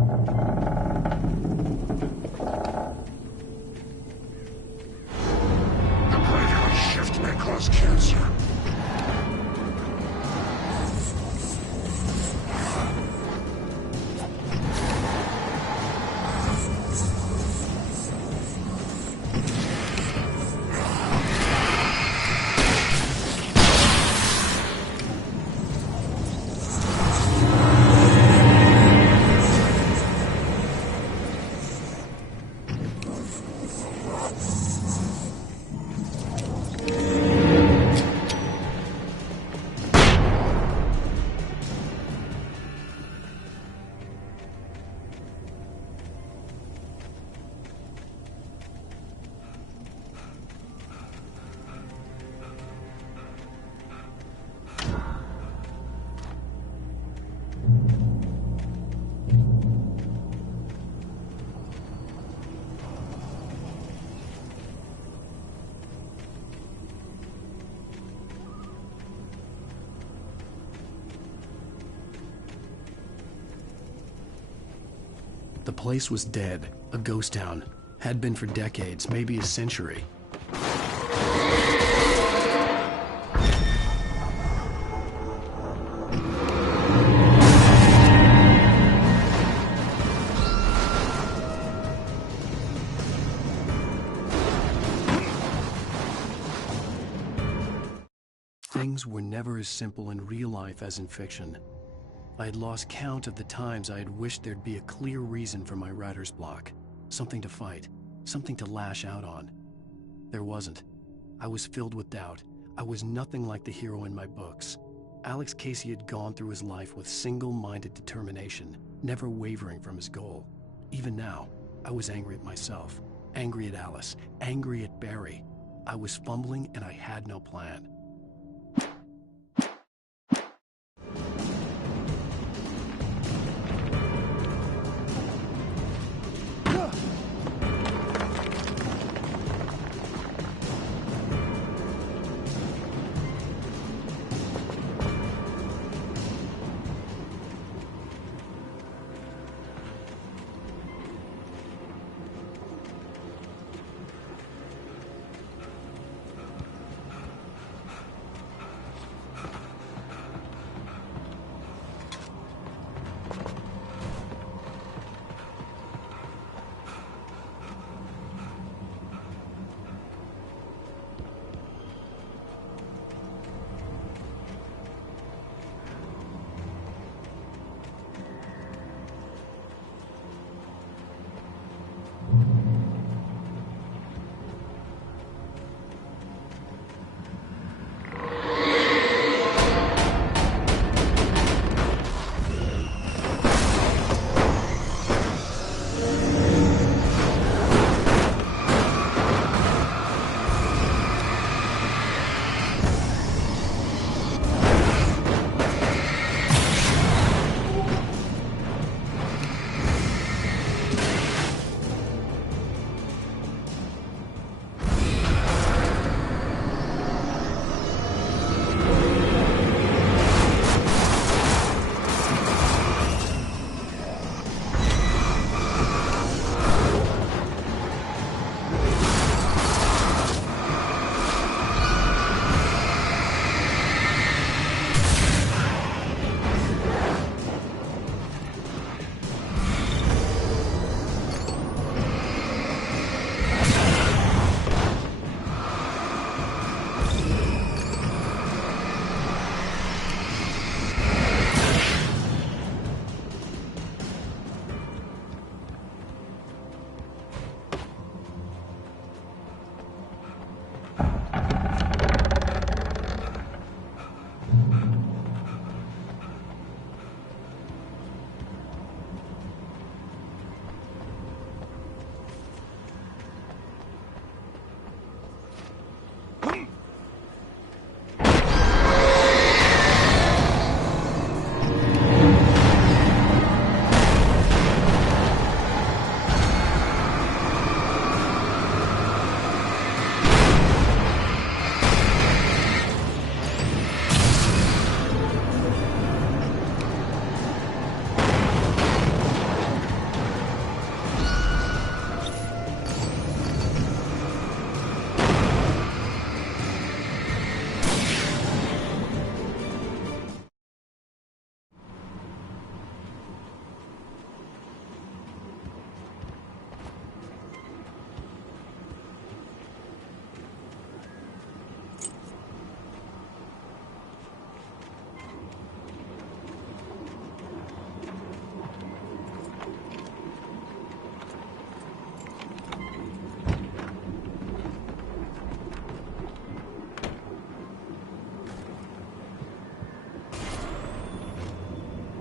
graveyard shift may cause cancer. The place was dead, a ghost town. Had been for decades, maybe a century. Things were never as simple in real life as in fiction. I had lost count of the times I had wished there'd be a clear reason for my writer's block. Something to fight, something to lash out on. There wasn't. I was filled with doubt. I was nothing like the hero in my books. Alex Casey had gone through his life with single-minded determination, never wavering from his goal. Even now, I was angry at myself, angry at Alice, angry at Barry. I was fumbling and I had no plan.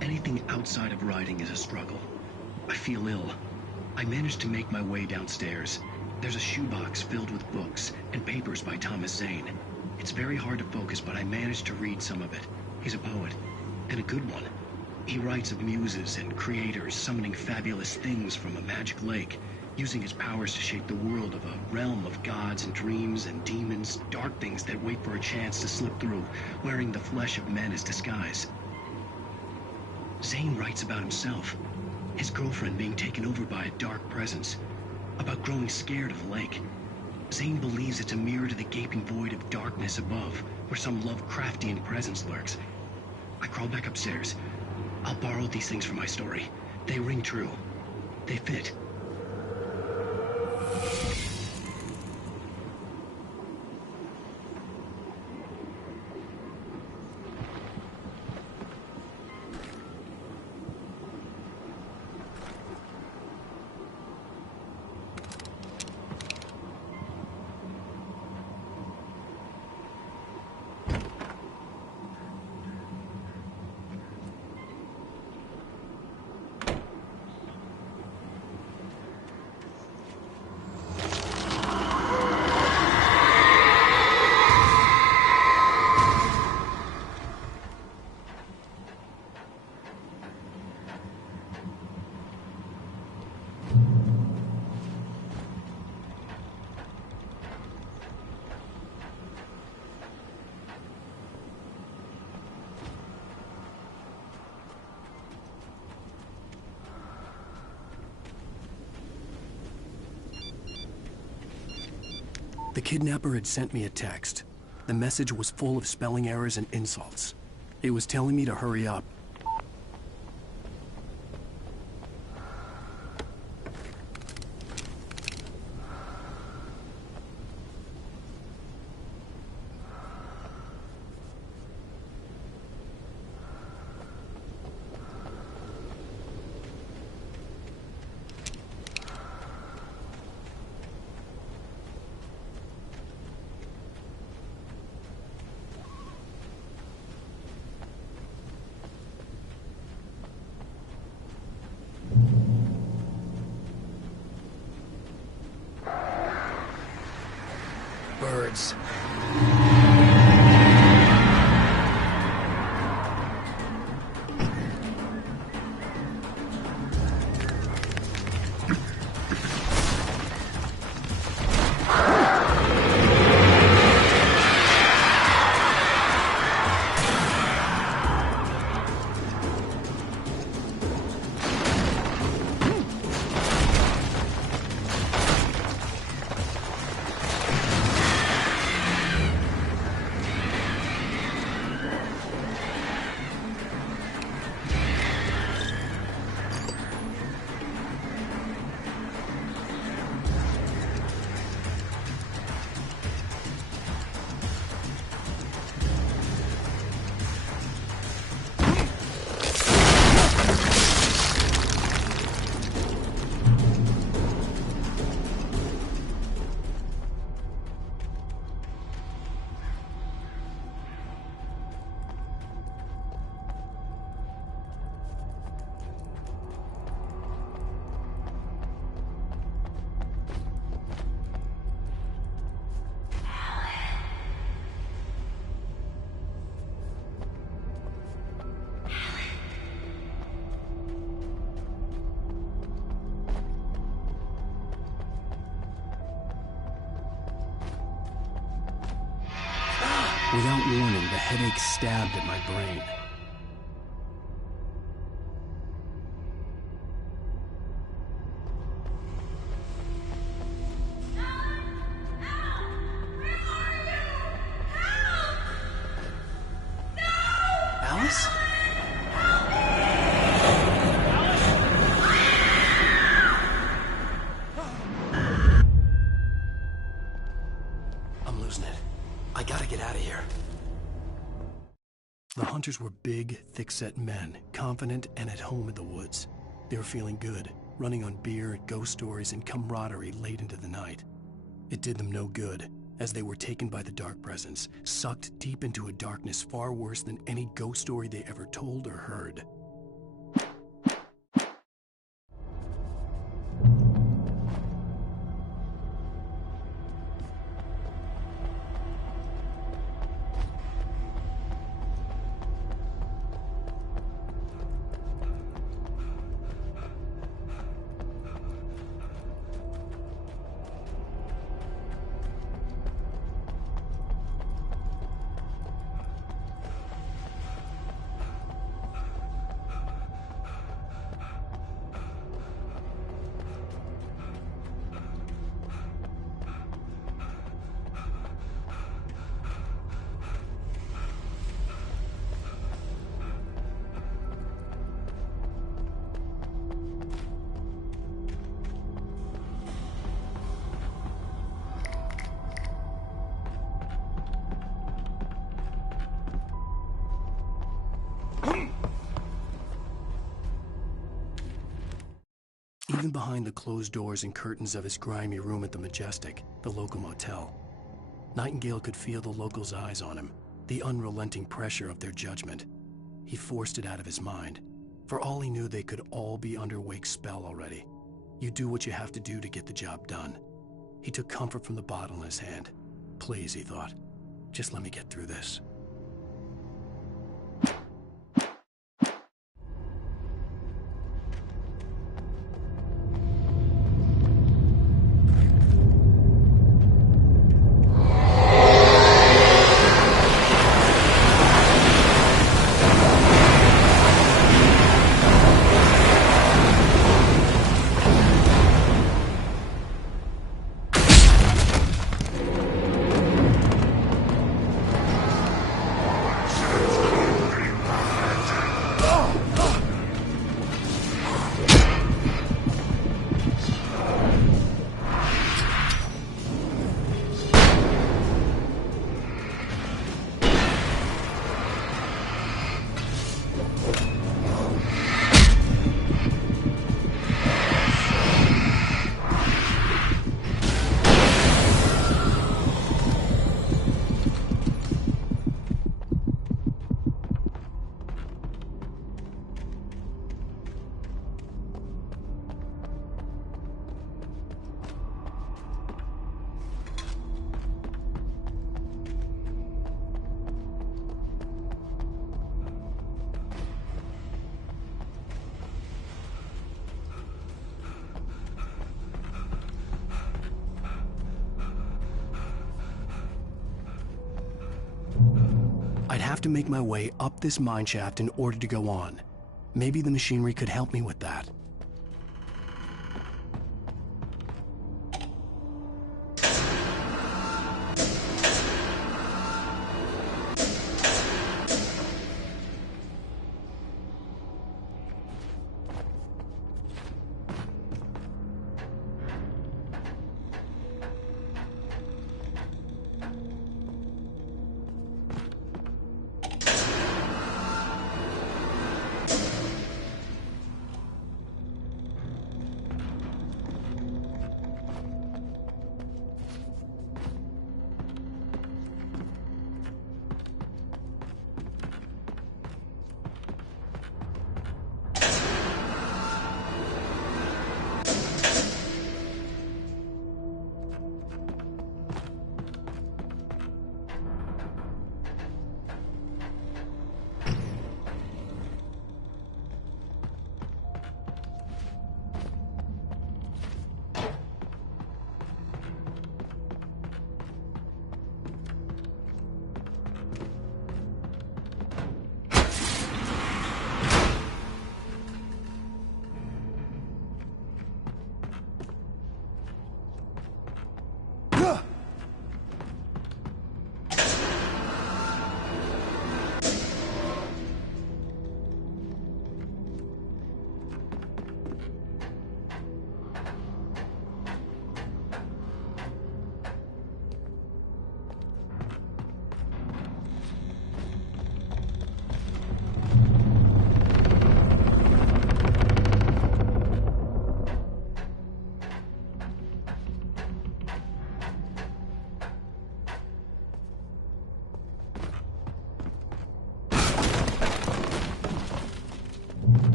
Anything outside of writing is a struggle. I feel ill. I managed to make my way downstairs. There's a shoebox filled with books and papers by Thomas Zane. It's very hard to focus, but I managed to read some of it. He's a poet, and a good one. He writes of muses and creators summoning fabulous things from a magic lake, using his powers to shape the world of a realm of gods and dreams and demons, dark things that wait for a chance to slip through, wearing the flesh of men as disguise. Zane writes about himself. His girlfriend being taken over by a dark presence. About growing scared of the lake. Zane believes it's a mirror to the gaping void of darkness above, where some Lovecraftian presence lurks. I crawl back upstairs. I'll borrow these things for my story. They ring true. They fit. The kidnapper had sent me a text. The message was full of spelling errors and insults. It was telling me to hurry up. Birds. Without warning, the headache stabbed at my brain. Alice? I'm losing it. I gotta get out of here. The hunters were big, thick-set men, confident and at home in the woods. They were feeling good, running on beer, ghost stories, and camaraderie late into the night. It did them no good, as they were taken by the dark presence, sucked deep into a darkness far worse than any ghost story they ever told or heard. Even behind the closed doors and curtains of his grimy room at the Majestic, the local motel, Nightingale could feel the locals' eyes on him, the unrelenting pressure of their judgment. He forced it out of his mind. For all he knew, they could all be under Wake's spell already. You do what you have to do to get the job done. He took comfort from the bottle in his hand. Please, he thought, just let me get through this. I'd have to make my way up this mineshaft in order to go on. Maybe the machinery could help me with that.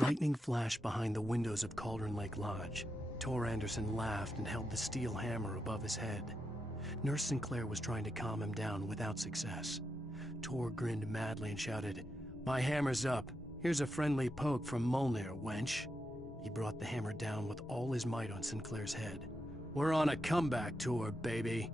Lightning flashed behind the windows of Cauldron Lake Lodge. Tor Anderson laughed and held the steel hammer above his head. Nurse Sinclair was trying to calm him down without success. Tor grinned madly and shouted, "My hammer's up. Here's a friendly poke from Molnir, wench. He brought the hammer down with all his might on Sinclair's head. We're on a comeback tour, baby.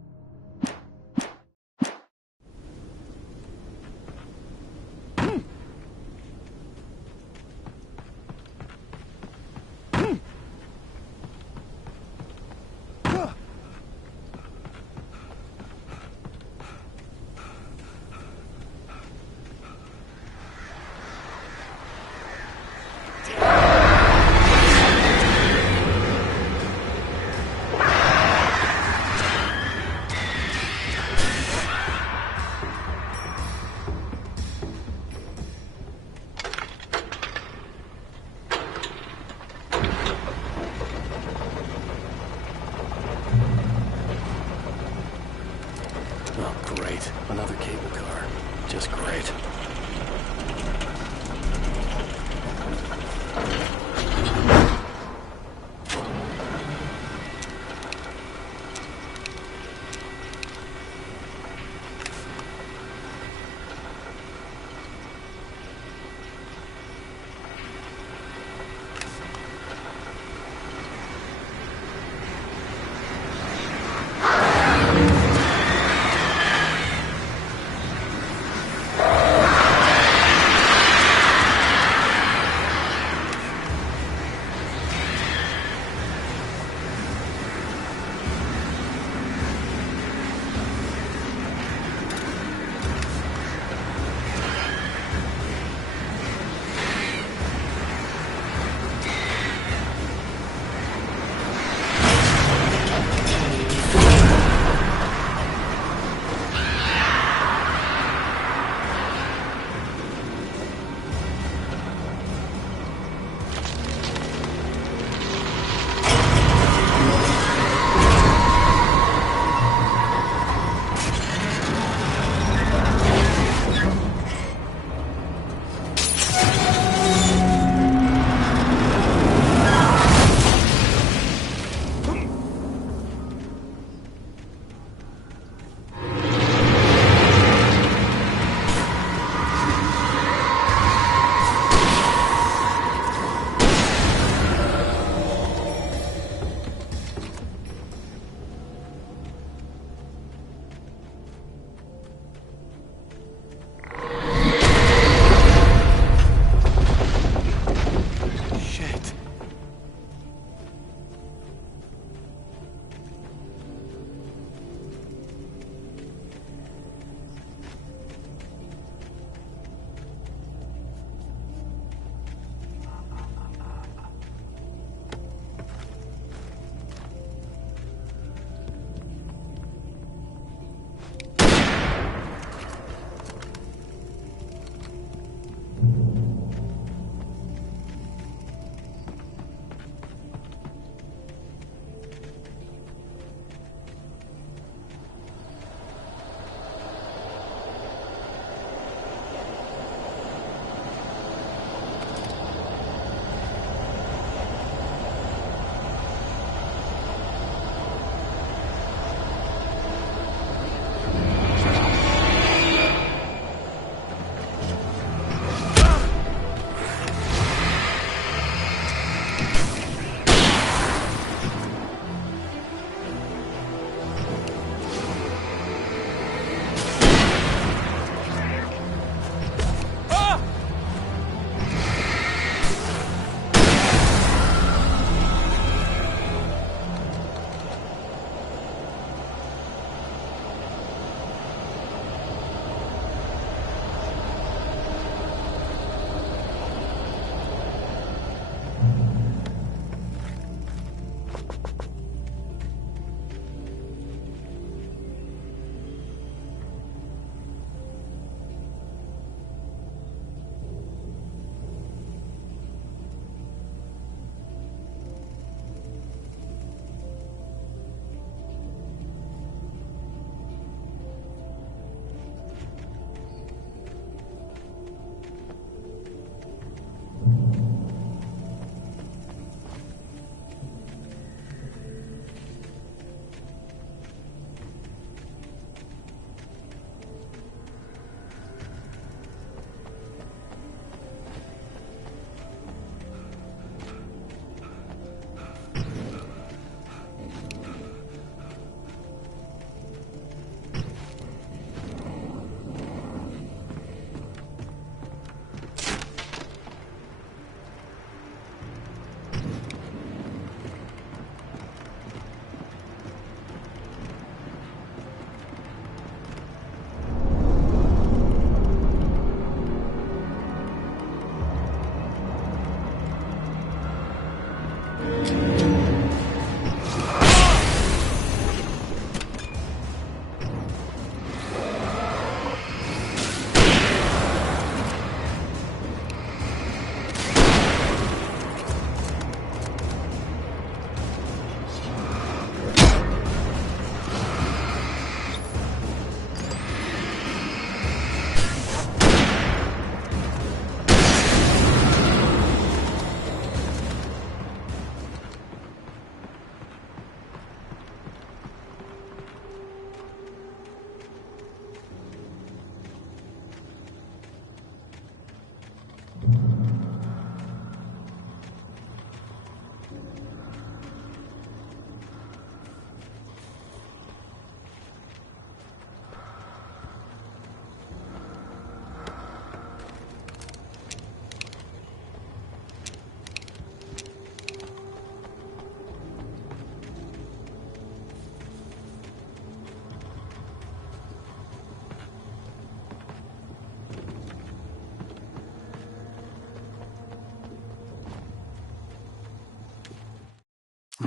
Oh, great. Another cable car. Just great.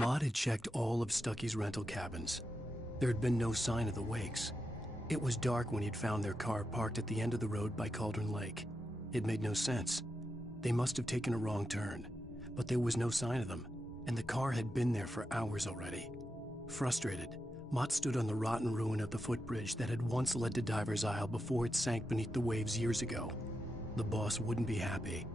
Maud had checked all of Stucky's rental cabins. There had been no sign of the Wakes. It was dark when he'd found their car parked at the end of the road by Cauldron Lake. It made no sense. They must have taken a wrong turn, but there was no sign of them, and the car had been there for hours already. Frustrated, Mott stood on the rotten ruin of the footbridge that had once led to Diver's Isle before it sank beneath the waves years ago. The boss wouldn't be happy.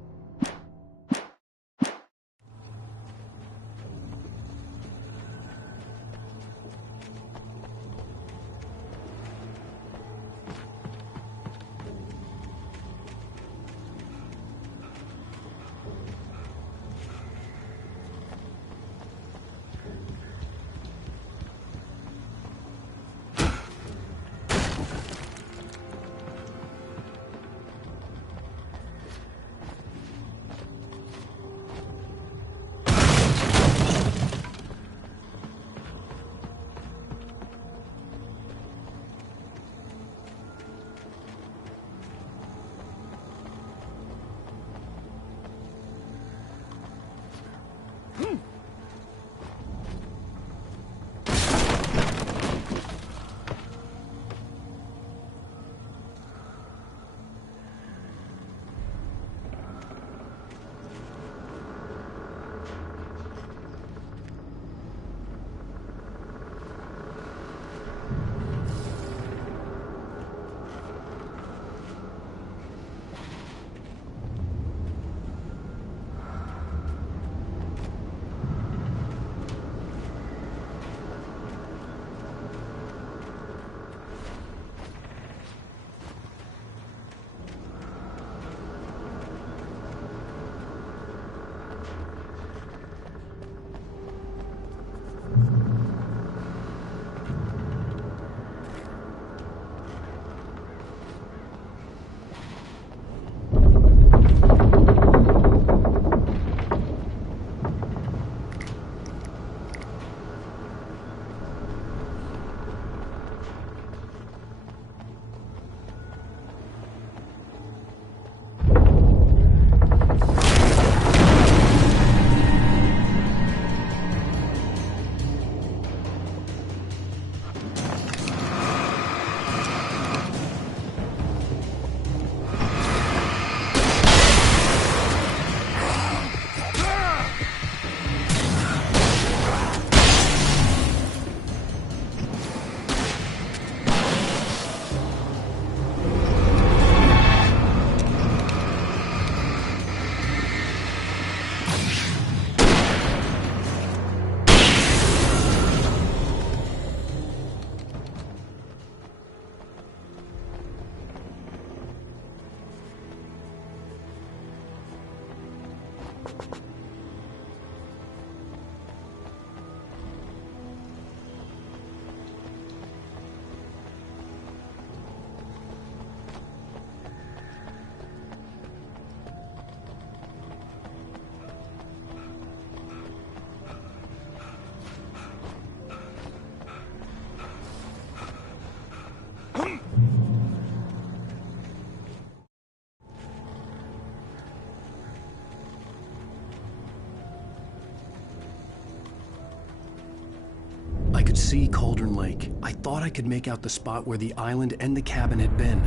could see Cauldron Lake. I thought I could make out the spot where the island and the cabin had been.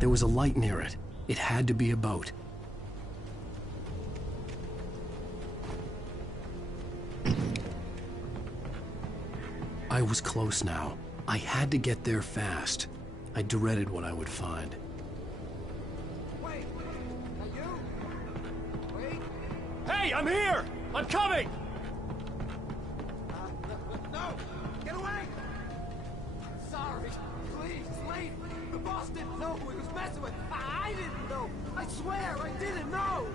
There was a light near it. It had to be a boat. I was close now. I had to get there fast. I dreaded what I would find. Wait! Are you? Wait! Hey, I'm here! I'm coming! No! Get away! Sorry. Please, wait! The boss didn't know who he was messing with. I didn't know. I swear, I didn't know.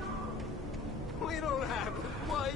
We don't have a wife.